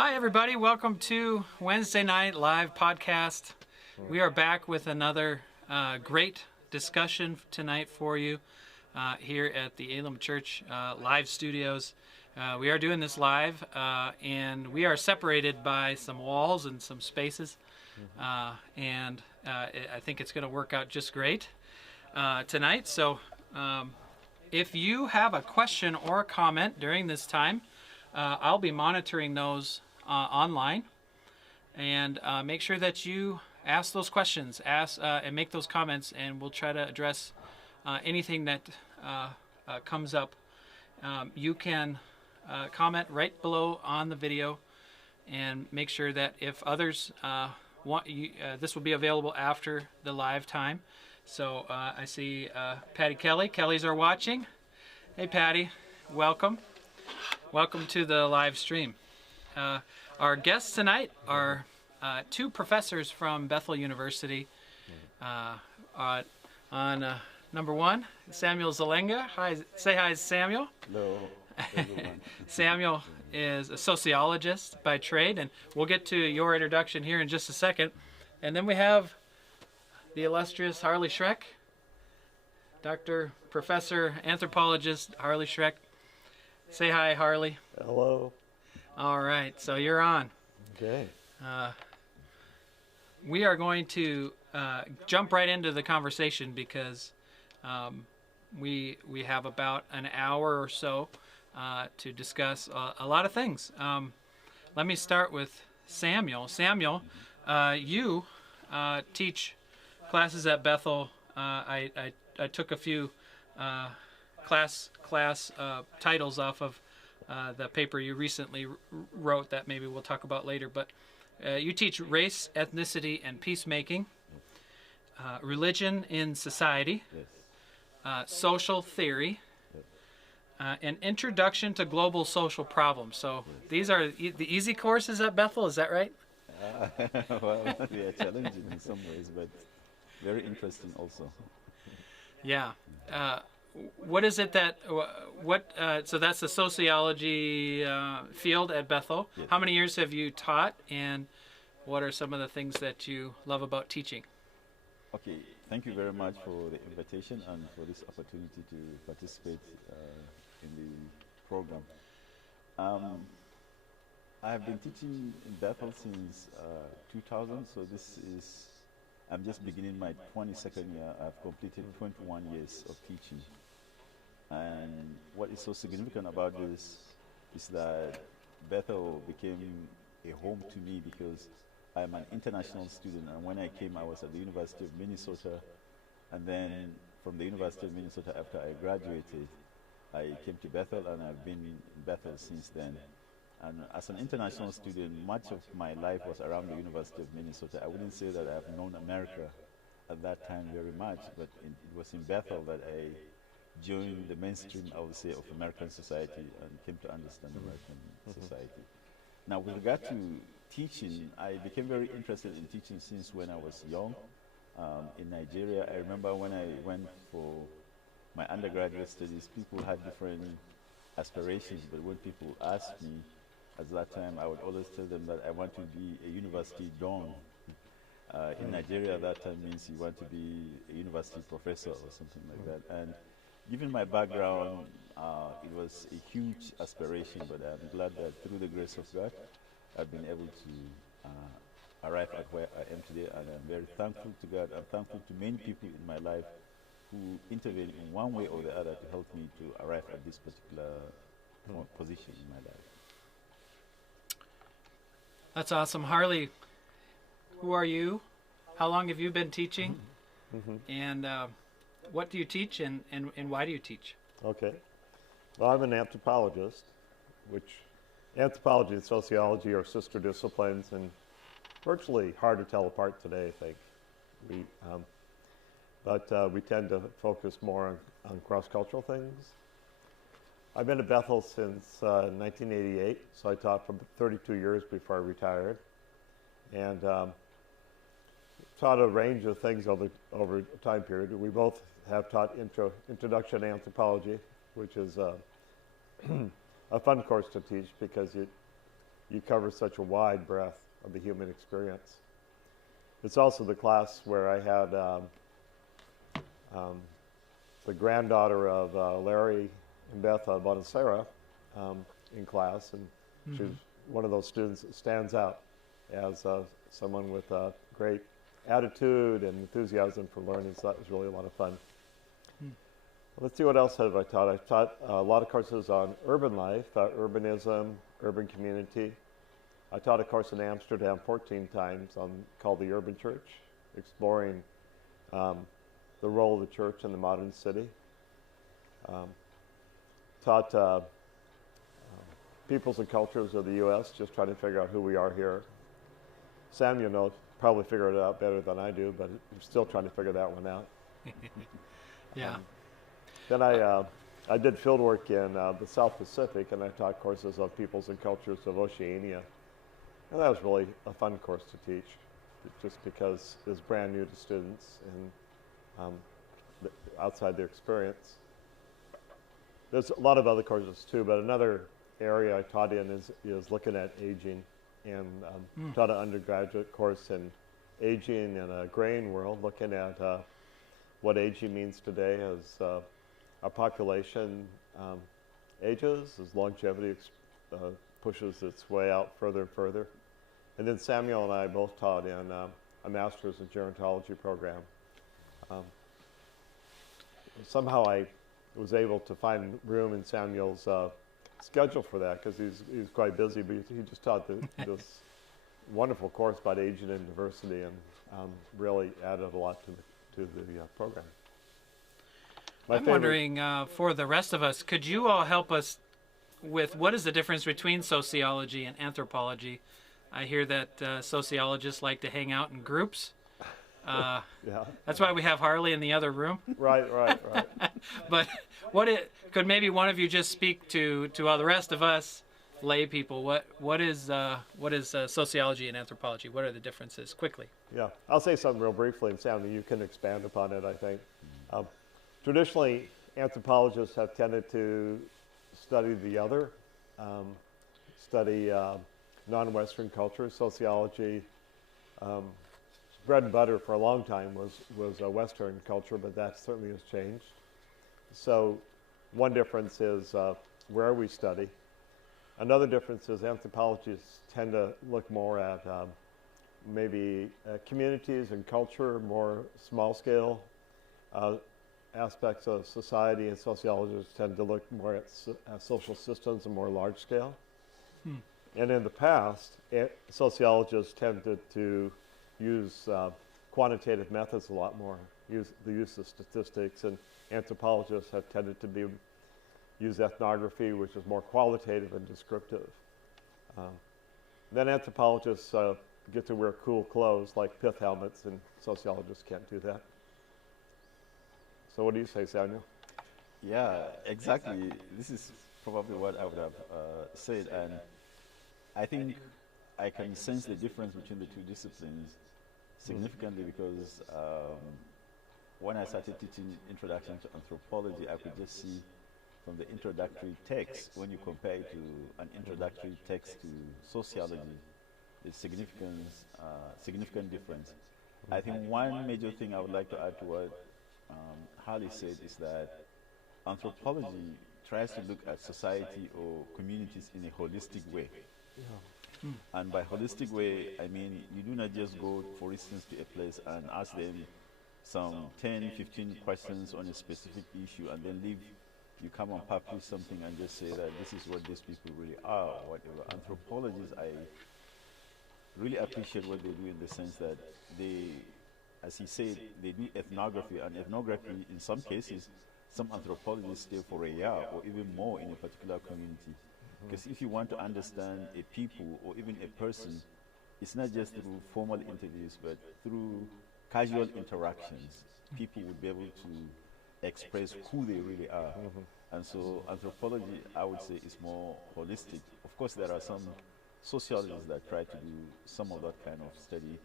Hi, everybody. Welcome to Wednesday Night Live Podcast. We are back with another great discussion tonight for you here at the Elim Church live studios. We are doing this live, and we are separated by some walls and some spaces, and I think it's going to work out just great tonight. So if you have a question or a comment during this time, I'll be monitoring those online, and make sure that you ask those questions, and make those comments, and we'll try to address anything that comes up. You can comment right below on the video, and make sure that if others want you, this will be available after the live time. So I see Patty Kelly's are watching. Hey Patty, welcome. Welcome to the live stream. Our guests tonight are two professors from Bethel University. On number one, Samuel Zalanga. Hi, say hi, Samuel. Hello, everyone. Samuel is a sociologist by trade, and we'll get to your introduction here in just a second. And then we have the illustrious Harley Schreck, Dr. Professor, Anthropologist Harley Schreck. Say hi, Harley. Hello. All right, so you're on. Okay. We are going to jump right into the conversation because we have about an hour or so to discuss a lot of things. Let me start with Samuel. Samuel, you teach classes at Bethel. I took a few class titles off of the paper you recently wrote that maybe we'll talk about later. But you teach race, ethnicity, and peacemaking, religion in society, social theory, an introduction to global social problems. So these are the easy courses at Bethel, is that right? Well, they are challenging in some ways, but very interesting also. Yeah. What is it that, so that's the sociology field at Bethel. Yes. How many years have you taught, and what are some of the things that you love about teaching? Okay, thank you very much for the invitation and for this opportunity to participate in the program. I have been teaching in Bethel since 2000, so I'm just beginning my 22nd year. I've completed 21 years of teaching. And what is so significant about this is that Bethel became a home to me because I'm an international student, and when I came, I was at the University of Minnesota, and then from the University of Minnesota, after I graduated, I came to Bethel, and I've been in Bethel since then. And as an international student, much of my life was around the University of Minnesota. I wouldn't say that I've known America at that time very much, but it was in Bethel that I joined the mainstream, I would say, of American society and came to understand American society. Now, with regard to teaching, I became very interested in teaching since when I was young. In Nigeria, I remember when I went for my undergraduate studies, people had different aspirations, but when people asked me at that time, I would always tell them that I want to be a university don. In Nigeria, that time means you want to be a university professor or something like that. And given my background, it was a huge aspiration, but I'm glad that through the grace of God, I've been able to arrive at where I am today, and I'm very thankful to God. I'm thankful to many people in my life who intervened in one way or the other to help me to arrive at this particular position in my life. That's awesome. Harley, who are you? How long have you been teaching? And what do you teach, and why do you teach? Okay. Well, I'm an anthropologist, which anthropology and sociology are sister disciplines and virtually hard to tell apart today, I think. But we tend to focus more on cross-cultural things. I've been at Bethel since 1988, so I taught for 32 years before I retired. And taught a range of things over a time period. We both have taught Introduction to Anthropology, which is a fun course to teach because you cover such a wide breadth of the human experience. It's also the class where I had the granddaughter of Larry and Beth Bonacera in class, and she's one of those students that stands out as someone with a great attitude and enthusiasm for learning, so that was really a lot of fun. Let's see, what else have I taught? I've taught a lot of courses on urban life, urbanism, urban community. I taught a course in Amsterdam 14 times called the Urban Church, exploring the role of the church in the modern city. Taught peoples and cultures of the U.S., just trying to figure out who we are here. Samuel knows, probably figure it out better than I do, but I'm still trying to figure that one out. Yeah. Then I did field work in the South Pacific, and I taught courses of peoples and cultures of Oceania. And that was really a fun course to teach, just because it was brand new to students and outside their experience. There's a lot of other courses too, but another area I taught in is looking at aging, and taught an undergraduate course in aging in a grain world, looking at what aging means today as our population ages, as longevity pushes its way out further and further. And then Samuel and I both taught in a master's in gerontology program. Somehow I was able to find room in Samuel's schedule for that, because he's quite busy, but he just taught this wonderful course about aging and diversity, and really added a lot to the program. I'm wondering, for the rest of us, could you all help us with what is the difference between sociology and anthropology? I hear that sociologists like to hang out in groups. Yeah. That's why we have Harley in the other room. Right. But could maybe one of you just speak to the rest of us lay people? What is sociology and anthropology? What are the differences? Quickly. Yeah, I'll say something real briefly, and Sam, you can expand upon it, I think. Traditionally, anthropologists have tended to study the other, study non-Western cultures. Sociology, bread and butter for a long time was a Western culture, but that certainly has changed. So one difference is where we study. Another difference is anthropologists tend to look more at maybe communities and culture, more small-scale aspects of society, and sociologists tend to look more at social systems and more large-scale. And in the past, sociologists tended to use quantitative methods a lot more, the use of statistics, and anthropologists have tended to use ethnography, which is more qualitative and descriptive. Then anthropologists get to wear cool clothes like pith helmets, and sociologists can't do that. So what do you say, Samuel? Yeah, exactly. This is probably what I would have said, and I think I can sense the difference between the two disciplines significantly, because when I started teaching Introduction to Anthropology, I could just see from the introductory text, when you compare it to an introductory text to sociology, the significant difference. I think one major thing I would like to add to what Harley said is that anthropology tries to look at society or communities in a holistic way. Yeah. And by holistic way, I mean you do not just go, for instance, to a place and ask them some 10, 15 questions on a specific issue and then leave. You come and publish something and just say that this is what these people really are, or whatever. Anthropologists, I really appreciate what they do in the sense that they, as he said, they do ethnography, and ethnography, in some cases, some anthropologists stay for a year or even more in a particular community. Because if you want to understand a people or even a person, it's not just through formal interviews, but through casual interactions. People would be able to express who they really are. And so anthropology, I would say, is more holistic. Of course, there are some sociologists that try to do some of that kind of study.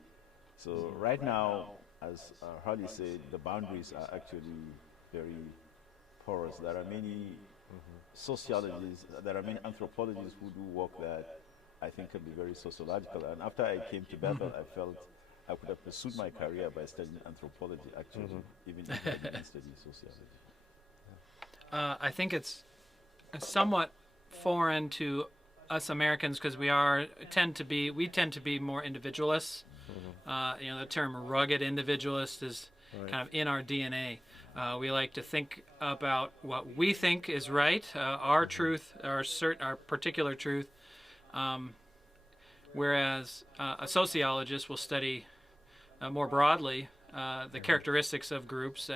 So right now, as Harley said, the boundaries are actually very porous. There are many sociologists, there are many anthropologists who do work that I think can be very sociological. And after I came to Bethel, I felt I could have pursued my career by studying anthropology, actually, even if I didn't study sociology. I think it's somewhat foreign to us Americans because we tend to be more individualists. The term rugged individualist is kind of in our DNA. We like to think about what we think is right, our truth, our particular truth, whereas a sociologist will study more broadly the characteristics of groups,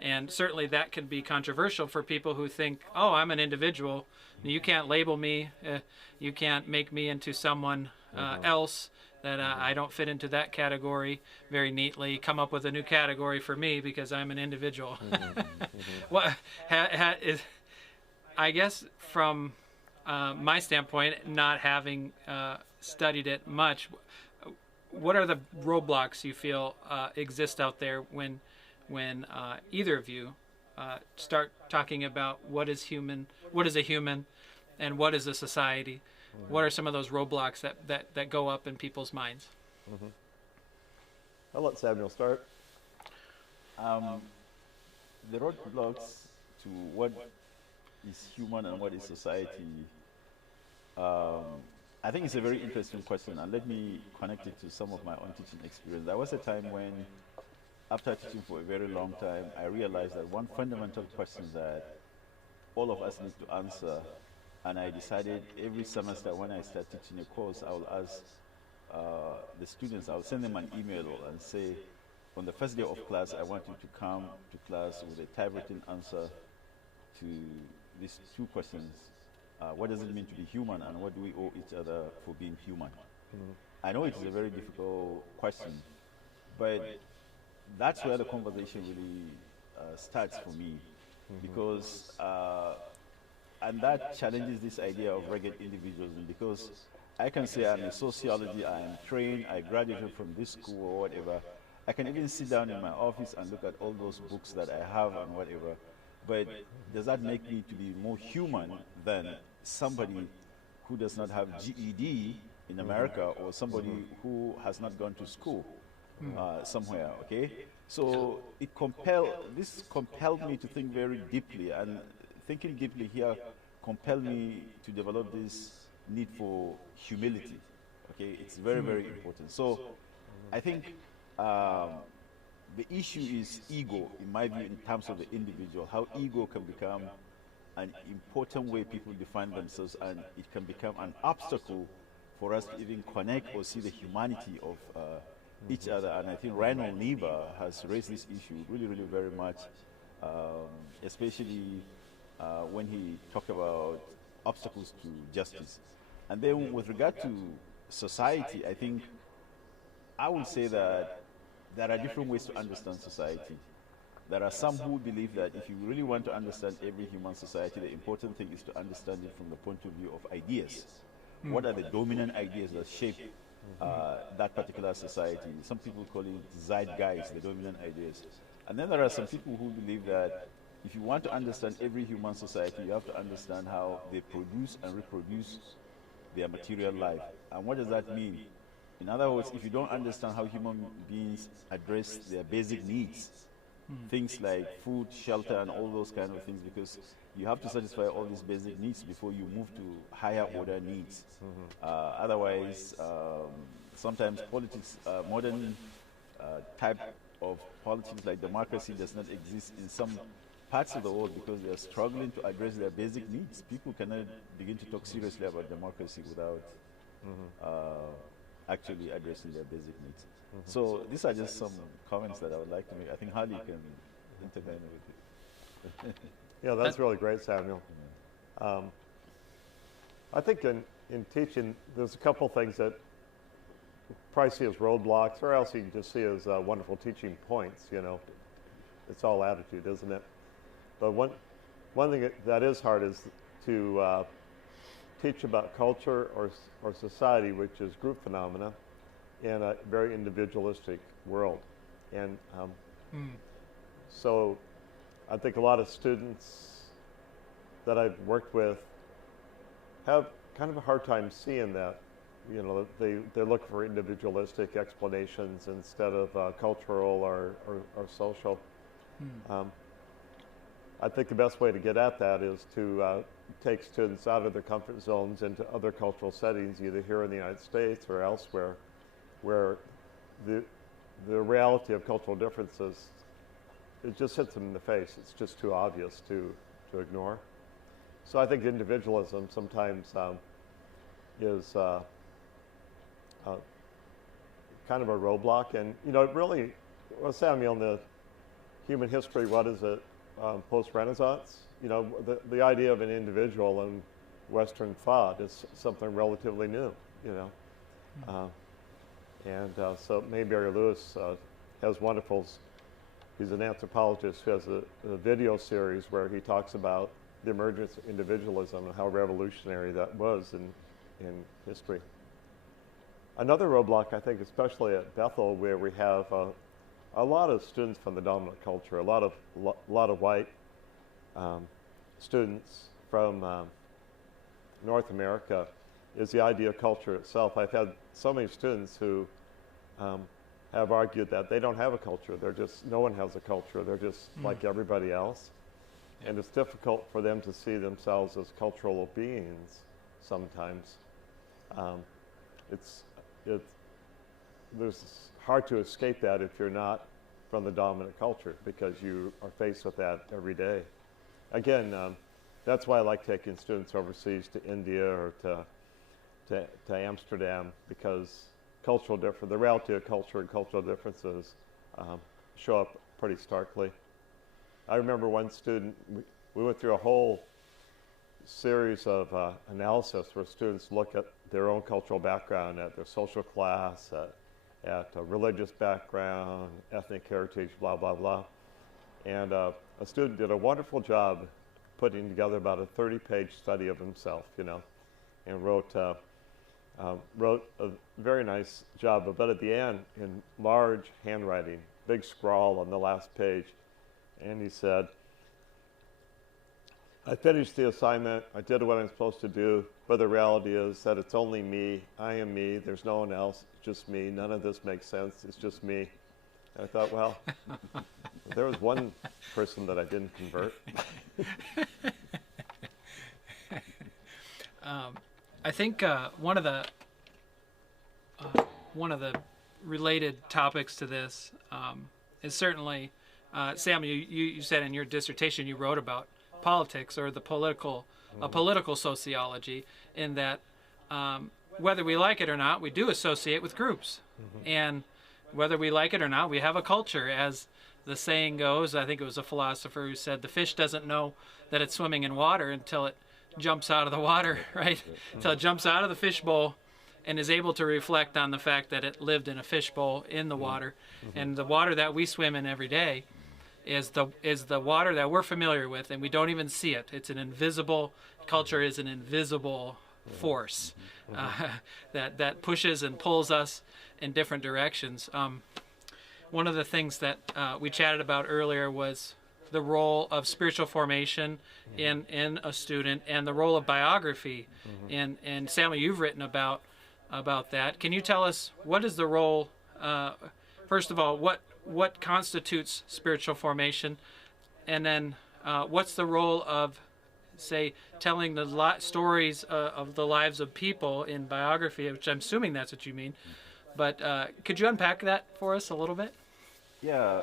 and certainly that can be controversial for people who think, oh, I'm an individual, you can't label me, you can't make me into someone else, that I don't fit into that category very neatly, come up with a new category for me because I'm an individual. What is, I guess from my standpoint, not having studied it much, what are the roadblocks you feel exist out there when either of you start talking about what is a human, and what is a society? What are some of those roadblocks that go up in people's minds? I'll let Samuel start. The roadblocks to what is human and what is society, I think it's a very interesting question, and let me connect it to some of my own teaching experience. There was a time when, after teaching for a very long time, I realized that one fundamental question that all of us need to answer, and I decided every semester when I start teaching a course, I will ask the students, I'll send them an email and say, on the first day of class, I want you to come to class with a typewritten answer to these two questions. What does it mean to be human, and what do we owe each other for being human? I know it is a very difficult question, but that's where the conversation really starts for me, because and that challenges this idea of rugged individualism, because I can say I'm a sociology, I am trained, I graduated from this school or whatever. I can even sit down in my office and look at all those books that I have and whatever. But does that make me to be more human than somebody who does not have GED in America, or somebody who has not gone to school somewhere, okay? So this compelled me to think very deeply, and thinking deeply here compelled me to develop this need for humility, okay? It's very, very important. So I think the issue is ego, in my view, in terms of the individual, how ego can become an important way people define themselves, and it can become an obstacle for us to even connect or see the humanity of each other. And I think Reinhold Niebuhr has raised this issue really, really very much, especially when he talked about obstacles to justice. And then with regard to society, I think I would say that there are different ways to understand society. There are some who believe that if you really want to understand every human society, the important thing is to understand it from the point of view of ideas. What are the dominant ideas that shape that particular society? Some people call it zeitgeist, the dominant ideas. And then there are some people who believe that if you want to understand every human society, you have to understand how they produce and reproduce their material life. And what does that mean? In other words, if you don't understand how human beings address their basic needs, things like food, shelter, and all those kind of things, because you have to satisfy all these basic needs before you move to higher order needs. Otherwise, sometimes politics, modern type of politics like democracy does not exist in some parts of the world because they are struggling to address their basic needs. People cannot begin to talk seriously about democracy without actually addressing their basic needs. So these are just some comments that I would like to make. I think Harley can intervene with it. Yeah, that's really great, Samuel. I think in teaching, there's a couple things that probably see as roadblocks, or else you can just see as wonderful teaching points, you know. It's all attitude, isn't it? But one thing that is hard is to teach about culture or society, which is group phenomena, in a very individualistic world. And so I think a lot of students that I've worked with have kind of a hard time seeing that they look for individualistic explanations instead of cultural or social. I think the best way to get at that is to take students out of their comfort zones into other cultural settings, either here in the United States or elsewhere, where the reality of cultural differences, it just hits them in the face. It's just too obvious to ignore. So I think individualism sometimes is kind of a roadblock. And, it really, well, Samuel, in the human history, what is it, post-Renaissance? The idea of an individual in Western thought is something relatively new, so Mayberry Lewis has he's an anthropologist who has a video series where he talks about the emergence of individualism and how revolutionary that was in history. Another roadblock, I think, especially at Bethel, where we have a lot of students from the dominant culture, a lot of white students from North America, is the idea of culture itself. I've had so many students who have argued that they don't have a culture. No one has a culture. They're just like everybody else. And it's difficult for them to see themselves as cultural beings sometimes. It's hard to escape that if you're not from the dominant culture, because you are faced with that every day. Again, that's why I like taking students overseas to India or to Amsterdam, because the reality of culture and cultural differences show up pretty starkly. I remember one student, we went through a whole series of analysis where students look at their own cultural background, at their social class, at a religious background, ethnic heritage, blah, blah, blah. And a student did a wonderful job putting together about a 30-page study of himself, and wrote a very nice job. But at the end, in large handwriting, big scrawl on the last page, and he said, I finished the assignment, I did what I'm supposed to do, but the reality is that it's only me, I am me, there's no one else, it's just me, none of this makes sense, it's just me. And I thought, well, there was one person that I didn't convert. I think one of the related topics to this is certainly, Sam, you said in your dissertation you wrote about politics, or the political sociology, in that whether we like it or not, we do associate with groups, and whether we like it or not, we have a culture. As the saying goes, I think it was a philosopher who said, the fish doesn't know that it's swimming in water until it jumps out of the water, right? Until it jumps out of the fishbowl and is able to reflect on the fact that it lived in a fishbowl in the water. And the water that we swim in every day is the water that we're familiar with, and we don't even see it. It's an invisible, culture is an invisible force that pushes and pulls us in different directions. One of the things that we chatted about earlier was the role of spiritual formation in a student, and the role of biography. And Samuel, you've written about that. Can you tell us what is the role, first of all, what constitutes spiritual formation, and then what's the role of, say, telling the stories of the lives of people in biography, which I'm assuming that's what you mean. But could you unpack that for us a little bit? Yeah.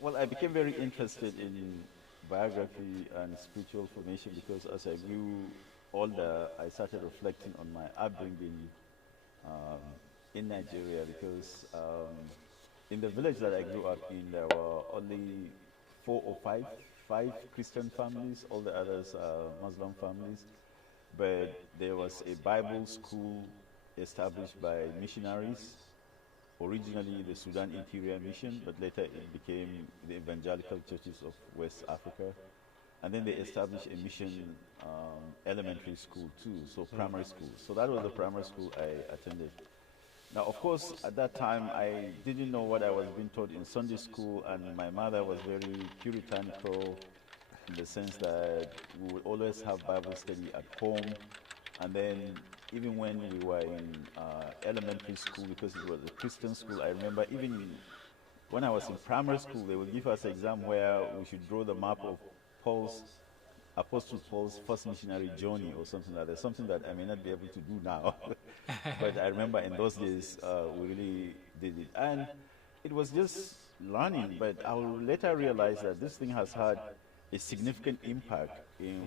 Well, I became very interested in biography and spiritual formation because as I grew older, I started reflecting on my upbringing in Nigeria, because in the village that I grew up in, there were only 4 or 5 Christian families, all the others are Muslim families. But there was a Bible school established by missionaries, originally the Sudan Interior Mission, but later it became the Evangelical Churches of West Africa. And then they established a mission elementary school too, so primary school. So that was the primary school I attended. Now, of course, at that time, I didn't know what I was being taught in Sunday school, and my mother was very puritanical in the sense that we would always have Bible study at home, and then even when we were in elementary school, because it was a Christian school. I remember even when I was in primary school, they would give us an exam where we should draw the map of Apostle Paul's first missionary journey or something like that, something that I may not be able to do now. But I remember in those days, we really did it. And it was just learning, but I will later realize that this thing has had a significant impact in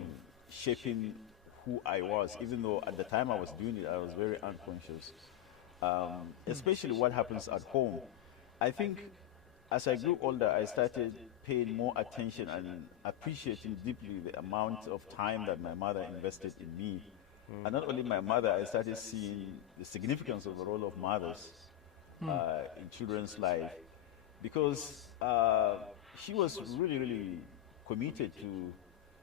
shaping who I was, even though at the time I was doing it, I was very unconscious. Especially what happens at home. I think as I grew older, I started paying more attention and appreciating deeply the amount of time that my mother invested in me. And not only my mother, I started seeing the significance of the role of mothers in children's life, because she was really, really committed to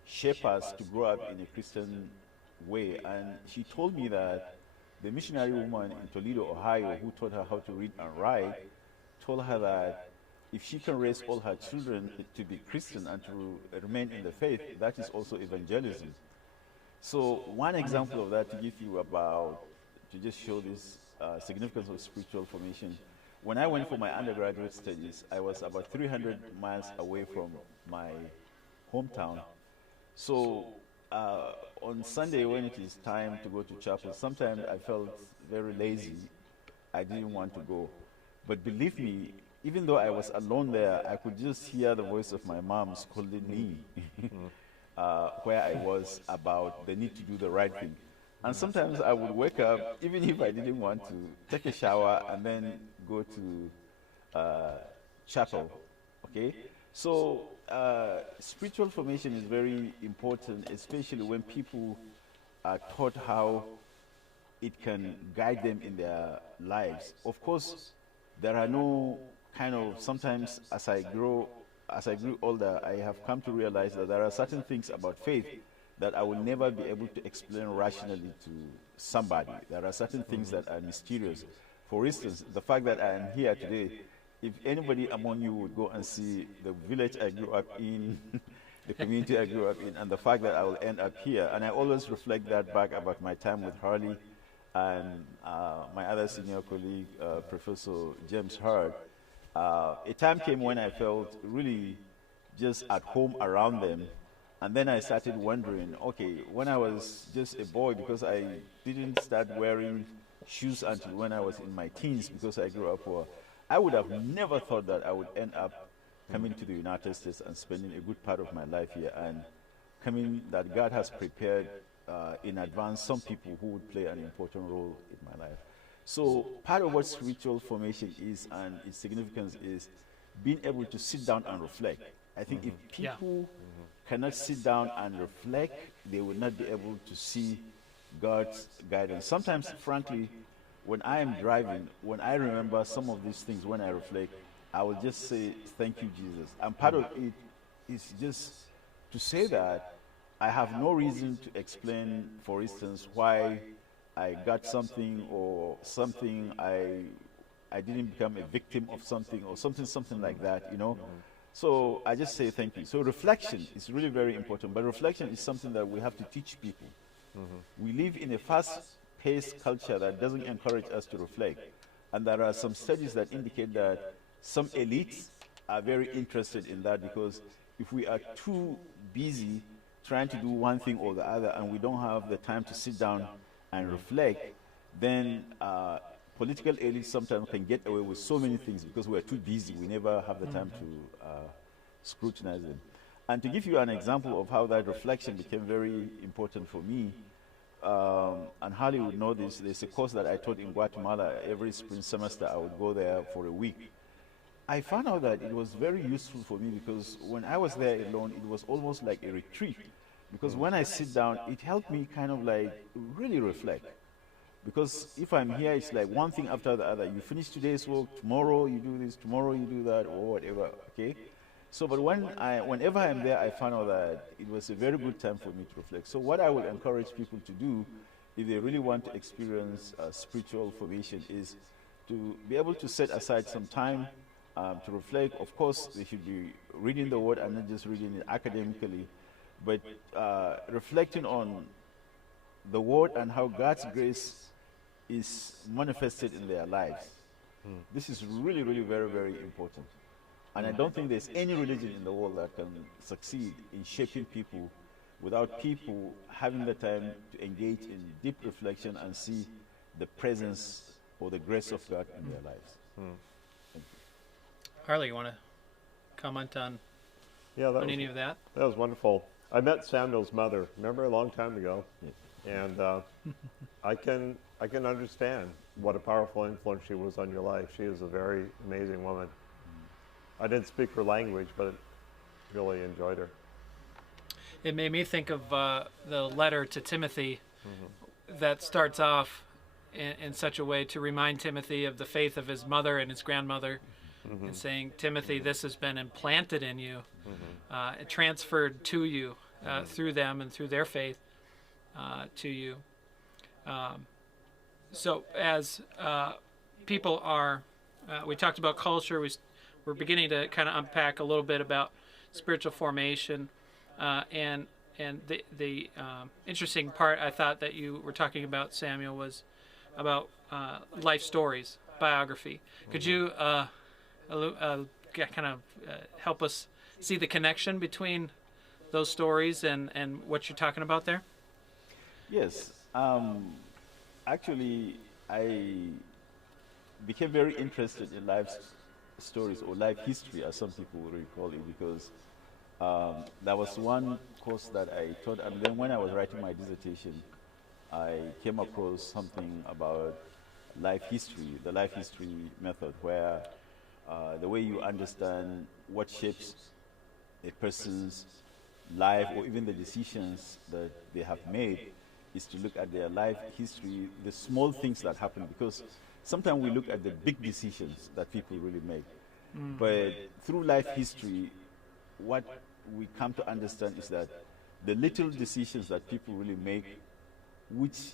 shape us to grow up in a Christian way. And she told me that the missionary woman in Toledo, Ohio, who taught her how to read and write, told her that if she can raise all her children to be Christian and to remain in the faith, that is also evangelism. So one example of that to give you to just show this significance of spiritual formation, when I went for my undergraduate studies, I was about 300 miles away from my hometown. So on Sunday, when it is time to go to chapel, sometimes I felt very lazy. I didn't want to go. But believe me, even though I was alone there, I could just hear the voice of my mom scolding me where I was about the need to do the right thing. And sometimes I would wake up, even if I didn't want to, take a shower and then go to chapel. Okay? So spiritual formation is very important, especially when people are taught how it can guide them in their lives. Of course, there are no sometimes as I grew older, I have come to realize that there are certain things about faith that I will never be able to explain rationally to somebody. There are certain things that are mysterious. For instance, the fact that I am here today, if anybody among you would go and see the village I grew up in, the community I grew up in, and the fact that I will end up here, and I always reflect that back about my time with Harley and my other senior colleague, Professor James Hurd. A time came when I felt really just at home around them, and then I started wondering, okay, when I was just a boy, because I didn't start wearing shoes until when I was in my teens, because I grew up poor, I would have never thought that I would end up coming to the United States and spending a good part of my life here, and that God has prepared in advance some people who would play an important role in my life. So part of what spiritual formation is and its significance is being able to sit down and reflect. I think if people cannot sit down and reflect, they will not be able to see God's guidance. Sometimes, frankly, when I am driving, when I remember some of these things, when I reflect, I will just say, thank you, Jesus. And part of it is just to say that I have no reason to explain, for instance, why I got something or something, I didn't become a victim of something or something like that, you know. So I just say thank you. So reflection is really very important, but reflection is something that we have to teach people. We live in a fast-paced culture that doesn't encourage us to reflect. And there are some studies that indicate that some elites are very interested in that, because if we are too busy trying to do one thing or the other and we don't have the time to sit down and reflect, then political elites sometimes can get away with so many things because we're too busy. We never have the time to scrutinize them. And to give you an example of how that reflection became very important for me, and Harley would know this, there's a course that I taught in Guatemala. Every spring semester I would go there for a week. I found out that it was very useful for me because when I was there alone, it was almost like a retreat. Because when I sit down, it helped me kind of like really reflect. Because if I'm here, it's like one thing after the other. You finish today's work, tomorrow you do this, tomorrow you do that, or whatever, okay? So, but whenever I'm there, I found out that it was a very good time for me to reflect. So what I would encourage people to do, if they really want to experience spiritual formation, is to be able to set aside some time to reflect. Of course, they should be reading the Word and not just reading it academically, but reflecting on the word and how God's grace is manifested in their lives. This is really, really very, very important. And I don't think there's any religion in the world that can succeed in shaping people without people having the time to engage in deep reflection and see the presence or the grace of God in their lives. Thank you. Harley, you want to comment on any of that? That was wonderful. I met Samuel's mother, remember, a long time ago. Yes. And I can understand what a powerful influence she was on your life. She is a very amazing woman. I didn't speak her language, but really enjoyed her. It made me think of the letter to Timothy that starts off in such a way to remind Timothy of the faith of his mother and his grandmother, and saying, Timothy, this has been implanted in you, transferred to you through them and through their faith to you. So as people are, we talked about culture, we're beginning to kind of unpack a little bit about spiritual formation, and the interesting part I thought that you were talking about, Samuel, was about life stories, biography. Could you kind of help us see the connection between those stories and what you're talking about there? Yes. Actually, I became very interested in life stories or life history, as some people would call it, because that was one course that I taught. And then when I was writing my dissertation, I came across something about life history, the life history method, where the way you understand what shapes a person's life or even the decisions that they have made is to look at their life history, the small things that happen, because sometimes we look at the big decisions that people really make. But through life history, what we come to understand is that the little decisions that people really make, which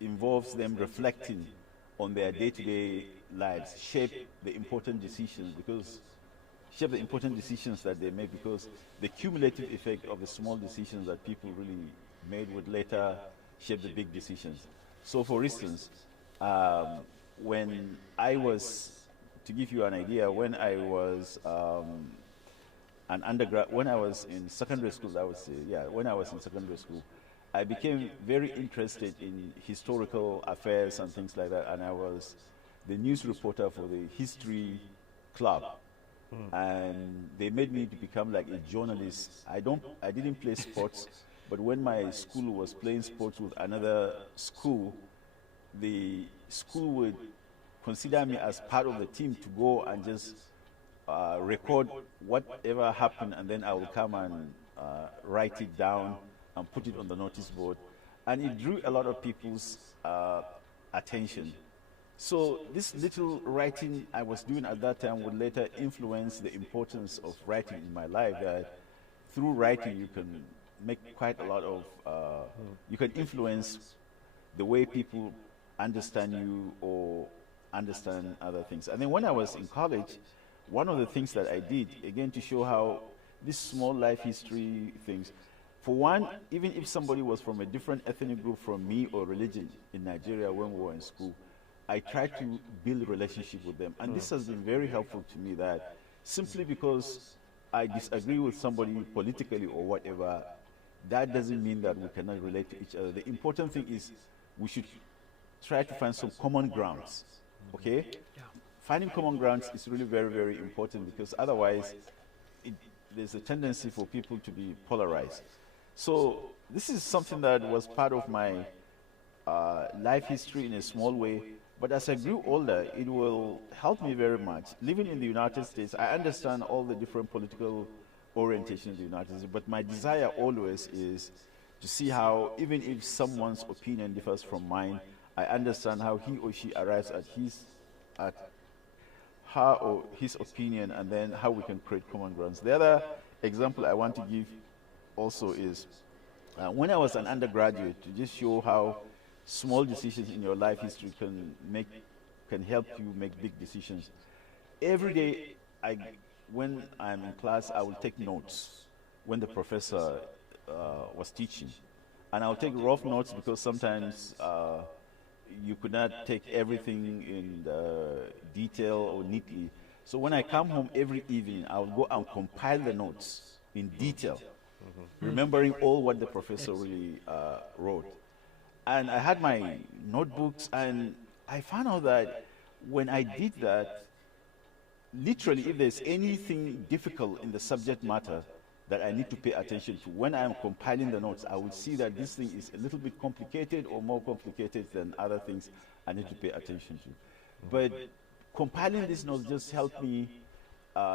involves them reflecting on their day-to-day lives, shape the important decisions that they make, because the cumulative effect of the small decisions that people really made would later shape the big decisions. So for instance, when I was, to give you an idea, when I was an undergrad, when I was in secondary school, I would say, when I was in secondary school, I became very interested in historical affairs and things like that, and I was the news reporter for the history club. And they made me to become like a journalist. I didn't play sports, but when my school was playing sports with another school, the school would consider me as part of the team to go and just record whatever happened, and then I will come and write it down and put it on the notice board. And it drew a lot of people's attention. So this little writing I was doing at that time would later influence the importance of writing in my life, that through writing you can make quite a lot of, you can influence the way people understand you or understand other things. And then when I was in college, one of the things that I did, again to show how these small life history things, for one, even if somebody was from a different ethnic group from me or religion in Nigeria when we were in school, I tried to build a relationship with them. And this has been very helpful to me, that simply because I disagree with somebody politically or whatever, that doesn't mean that we cannot relate to each other. The important thing is we should try to find some common grounds, okay? Yeah. Finding common grounds is really very, very important, because otherwise there's a tendency for people to be polarized. So this is something that was part of my life history in a small way. But as I grew older, it will help me very much. Living in the United States, I understand all the different political orientations in the United States, but my desire always is to see how, even if someone's opinion differs from mine, I understand how he or she arrives at her or his opinion, and then how we can create common grounds. The other example I want to give also is when I was an undergraduate, to just show how small decisions in your life history can help you make big decisions. Every day, when I'm in class, I will take notes when the professor was teaching. and I'll take rough notes because sometimes you could not take everything in detail or neatly. So when I come home every evening, I'll go and compile the notes in detail, remembering all what the professor really wrote. And I had my notebooks, and I found out that when I did that, literally, if there's anything difficult in the subject matter that I need to pay attention to, when I'm compiling the notes, I will see that this thing is a little bit complicated or more complicated than other things I need to pay attention to. But compiling these notes just helped me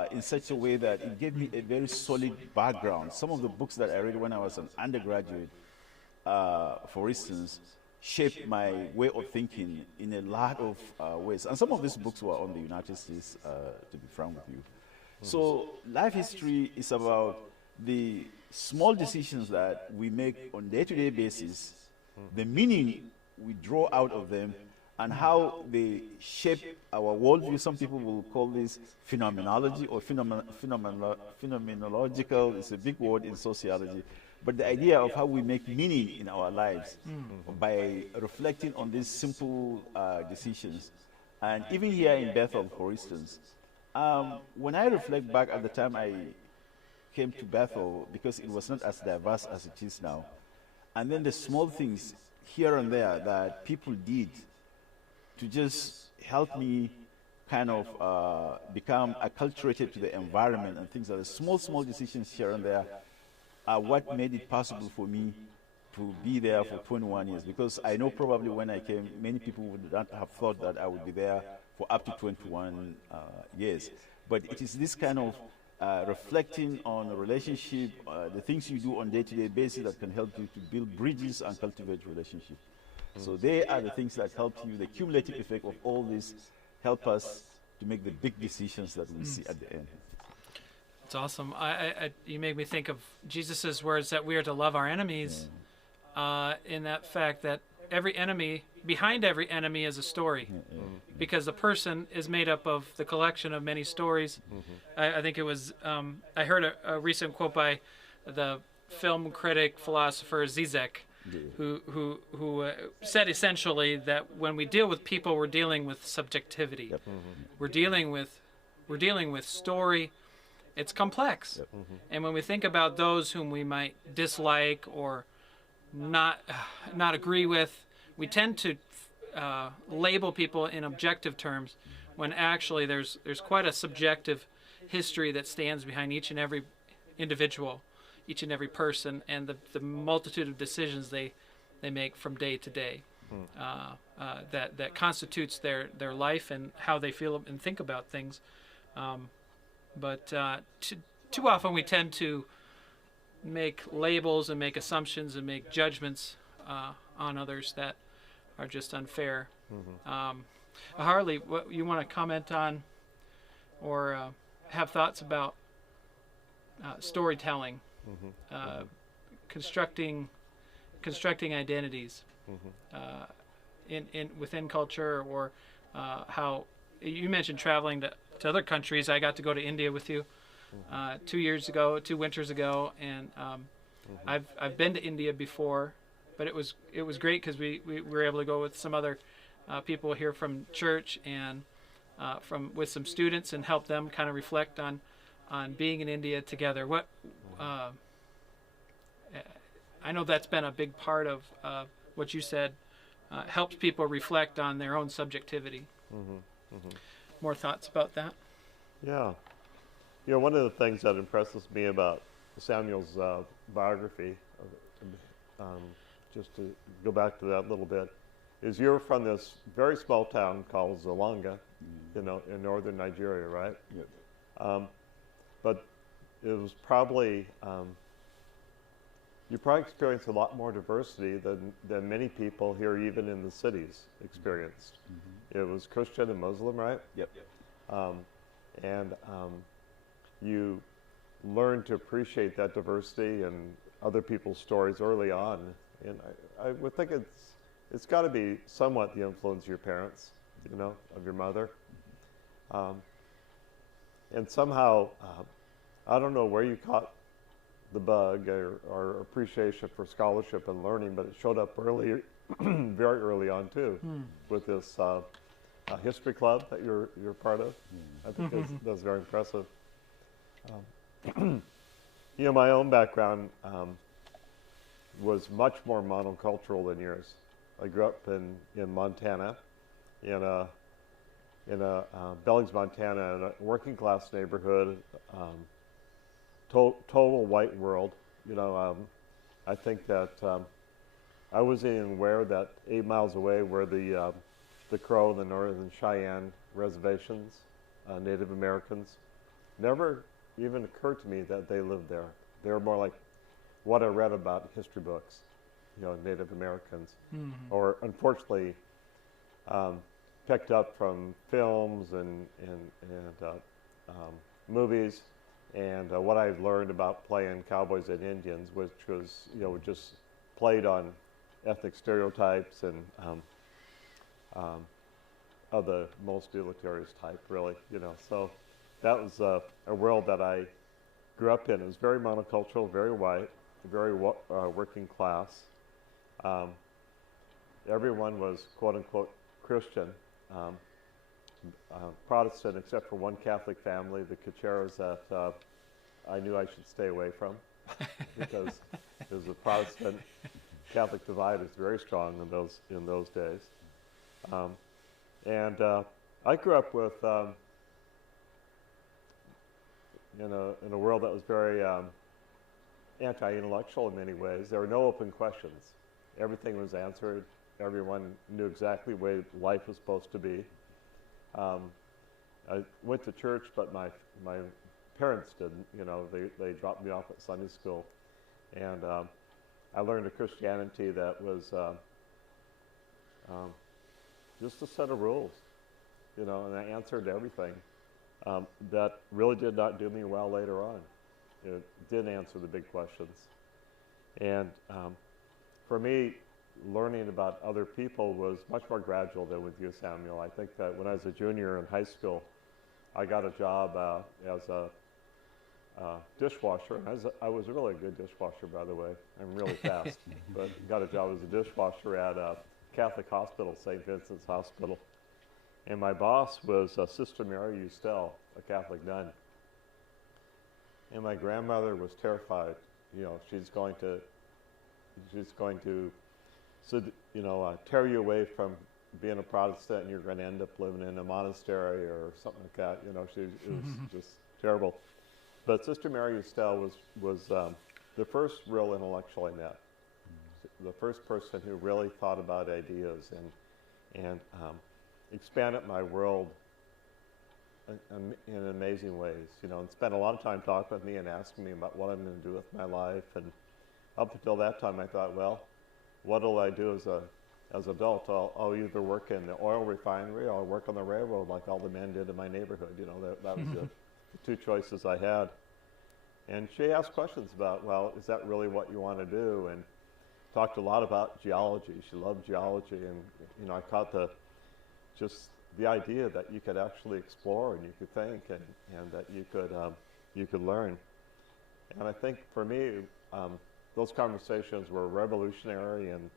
in such a way that it gave me a very solid background. Some of the books that I read when I was an undergraduate, for instance, shaped my way of thinking in a lot of ways. And some of these books were on the United States, to be frank with you. So life history is about the small decisions that we make on a day-to-day basis, the meaning we draw out of them, and how they shape our worldview. Some people will call this phenomenology or phenomenological. It's a big word in sociology. But the idea of how we make meaning in our lives by reflecting on these simple decisions. And even here in Bethel, for instance, when I reflect back at the time I came to Bethel, because it was not as diverse as it is now, and then the small things here and there that people did to just help me kind of become acculturated to the environment and things like that. Small decisions here and there are what made it possible for me to be there for 21 years. Because I know probably when I came, many people would not have thought that I would be there for up to 21 years. But it is this kind of reflecting on a relationship, the things you do on a day-to-day basis that can help you to build bridges and cultivate relationships. So they are the things that help you. The cumulative effect of all this help us to make the big decisions that we see at the end. It's awesome. You make me think of Jesus' words that we are to love our enemies, in that fact that behind every enemy is a story, because the person is made up of the collection of many stories. I think it was, I heard a recent quote by the film critic, philosopher Zizek, who said essentially that when we deal with people, we're dealing with subjectivity. We're dealing with story. It's complex. And when we think about those whom we might dislike or not agree with, we tend to label people in objective terms, when actually there's quite a subjective history that stands behind each and every individual, each and every person, and the multitude of decisions they make from day to day, that constitutes their life and how they feel and think about things. But too often we tend to make labels and make assumptions and make judgments on others that are just unfair. Harley, what you want to comment on or have thoughts about storytelling, constructing identities within culture, or how you mentioned traveling to other countries. I got to go to India with you 2 winters ago, and I've been to India before, but it was great because we were able to go with some other people here from church and with some students and help them kind of reflect on being in India together. What I know that's been a big part of what you said, helps people reflect on their own subjectivity. More thoughts about that? Yeah. You know, one of the things that impresses me about Samuel's biography, just to go back to that a little bit, is you're from this very small town called Zalanga, in northern Nigeria, right? Yep. But it was probably, you probably experienced a lot more diversity than many people here, even in the cities, experienced. It was Christian and Muslim, right? Yep. And you learn to appreciate that diversity and other people's stories early on. And I would think it's got to be somewhat the influence of your parents, of your mother. And somehow, I don't know where you the bug or appreciation for scholarship and learning, but it showed up early, very early on too, with this history club that you're part of. I think that's very impressive. You know, my own background was much more monocultural than yours. I grew up in Montana, in a Billings, Montana, in a working class neighborhood, total white world. You know, I think that I wasn't even aware that 8 miles away were the Crow, the Northern Cheyenne reservations, Native Americans. Never even occurred to me that they lived there. They were more like what I read about in history books, you know, Native Americans, or unfortunately picked up from films and movies, and what I've learned about playing cowboys and Indians, which was, you know, just played on ethnic stereotypes and of the most deleterious type, really, you know. So that was a world that I grew up in. It was very monocultural, very white, very working class. Everyone was quote unquote Christian, Protestant, except for one Catholic family, the Cacheros, that I knew I should stay away from because it was a Protestant Catholic divide is very strong in those days. And I grew up with in a world that was very anti-intellectual in many ways. There were no open questions. Everything was answered. Everyone knew exactly the way life was supposed to be. I went to church, but my parents didn't. You know, they dropped me off at Sunday school, and I learned a Christianity that was just a set of rules, you know, and I answered everything. That really did not do me well later on. It didn't answer the big questions. And for me, learning about other people was much more gradual than with you, Samuel. I think that when I was a junior in high school, I got a job as a dishwasher. I was really a good dishwasher, by the way. I'm really fast. But got a job as a dishwasher at a Catholic hospital, St. Vincent's Hospital. And my boss was Sister Mary Eustell, a Catholic nun. And my grandmother was terrified. You know, she's going to tear you away from being a Protestant, and you're going to end up living in a monastery or something like that. You know, it was just terrible. But Sister Mary Eustell was the first real intellectual I met, the first person who really thought about ideas and expanded my world in amazing ways. You know, and spent a lot of time talking with me and asking me about what I'm going to do with my life. And up until that time, I thought, well, what will I do as an adult? I'll either work in the oil refinery or I'll work on the railroad like all the men did in my neighborhood. You know, that was the two choices I had. And she asked questions about, well, is that really what you want to do? And talked a lot about geology. She loved geology, and you know, I caught the idea that you could actually explore and you could think and that you could learn. And I think for me, those conversations were revolutionary and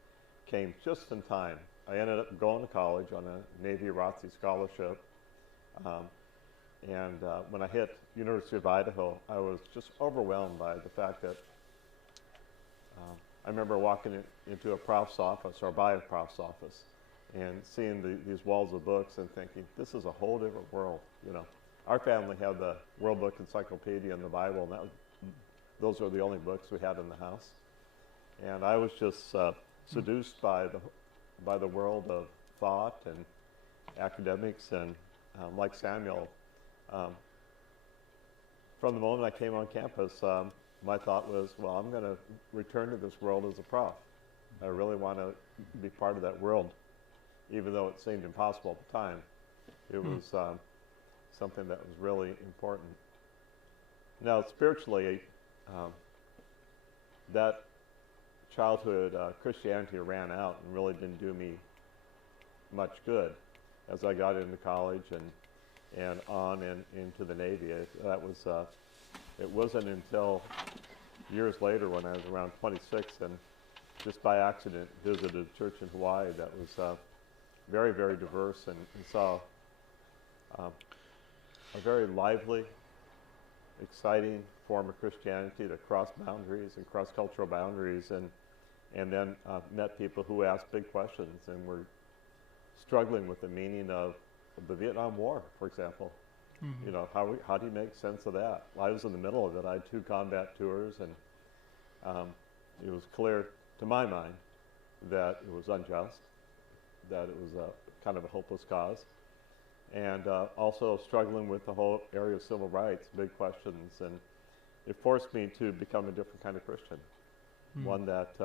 came just in time. I ended up going to college on a Navy ROTC scholarship. And when I hit University of Idaho, I was just overwhelmed by the fact that I remember walking into a prof's office or by a prof's office and seeing these walls of books and thinking, this is a whole different world. You know, our family had the World Book Encyclopedia and the Bible, and those were the only books we had in the house. And I was just seduced by the world of thought and academics, and like Samuel, from the moment I came on campus, my thought was, well, I'm going to return to this world as a prof. I really want to be part of that world, even though it seemed impossible at the time. It was something that was really important. Now, spiritually, that childhood Christianity ran out and really didn't do me much good as I got into college and on and into the Navy. It wasn't until years later, when I was around 26, and just by accident visited a church in Hawaii that was very, very diverse, and saw a very lively, exciting form of Christianity that crossed boundaries and cross-cultural boundaries, and then met people who asked big questions and were struggling with the meaning of the Vietnam War, for example. Mm-hmm. You know, how do you make sense of that? Well, I was in the middle of it. I had 2 combat tours, and it was clear to my mind that it was unjust, that it was a kind of a hopeless cause, and also struggling with the whole area of civil rights, big questions, and it forced me to become a different kind of Christian, one that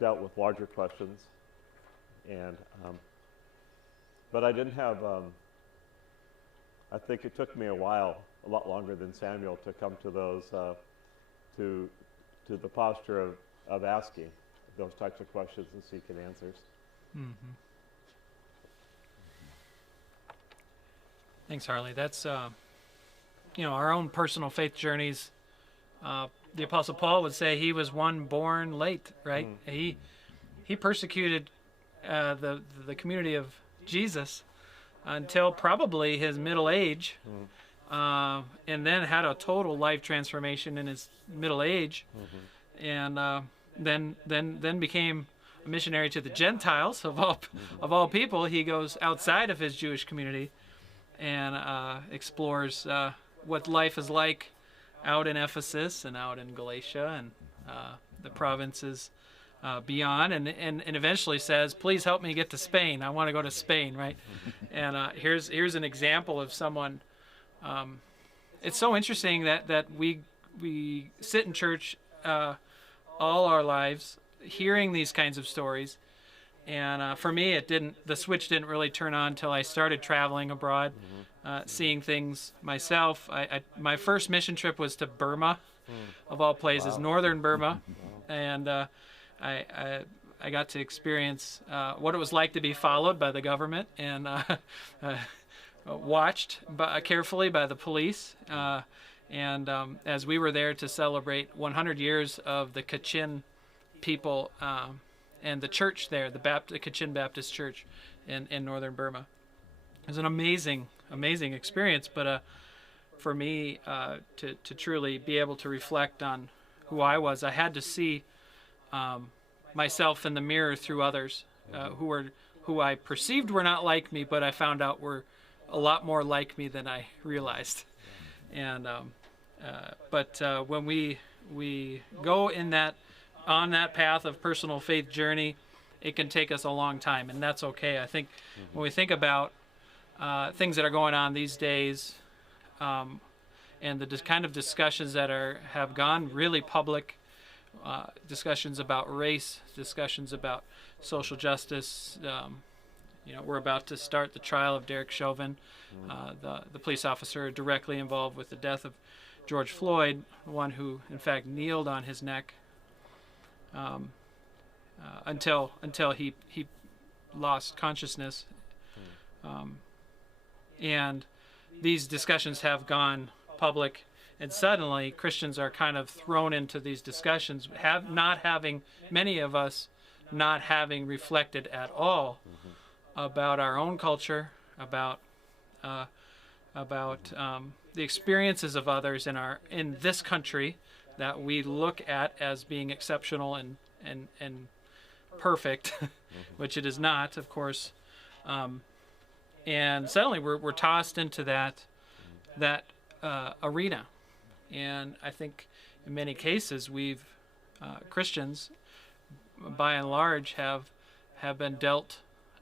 dealt with larger questions, and but I didn't have. I think it took me a while, a lot longer than Samuel, to come to those, to the posture of asking those types of questions and seeking answers. Mm-hmm. Thanks, Harley. That's, our own personal faith journeys. The Apostle Paul would say he was one born late, right? Mm-hmm. He persecuted the community of Jesus until probably his middle age, and then had a total life transformation in his middle age, and then became a missionary to the Gentiles of all people. He goes outside of his Jewish community and explores what life is like out in Ephesus and out in Galatia and the provinces beyond, and eventually says, "Please help me get to Spain. I want to go to Spain." Right? And here's an example of someone. It's so interesting that we sit in church all our lives, hearing these kinds of stories, and for me, the switch didn't really turn on until I started traveling abroad, seeing things myself. My first mission trip was to Burma, of all places, northern Burma, and I got to experience what it was like to be followed by the government and watched carefully by the police. And as we were there to celebrate 100 years of the Kachin people and the church there, the Kachin Baptist Church in northern Burma. It was an amazing experience, but for me to truly be able to reflect on who I was, I had to see myself in the mirror through others who I perceived were not like me, but I found out were a lot more like me than I realized. And but when we go on that path of personal faith journey, it can take us a long time, and that's okay. I think when we think about things that are going on these days, and the kind of discussions that have gone really public, discussions about race, discussions about social justice. We're about to start the trial of Derek Chauvin, the police officer directly involved with the death of George Floyd, the one who, in fact, kneeled on his neck until he lost consciousness. And these discussions have gone public, and suddenly Christians are kind of thrown into these discussions, many of us not having reflected at all about our own culture, about the experiences of others in this country that we look at as being exceptional and perfect, which it is not, of course. And suddenly we're tossed into that arena, and I think in many cases Christians, by and large, have been dealt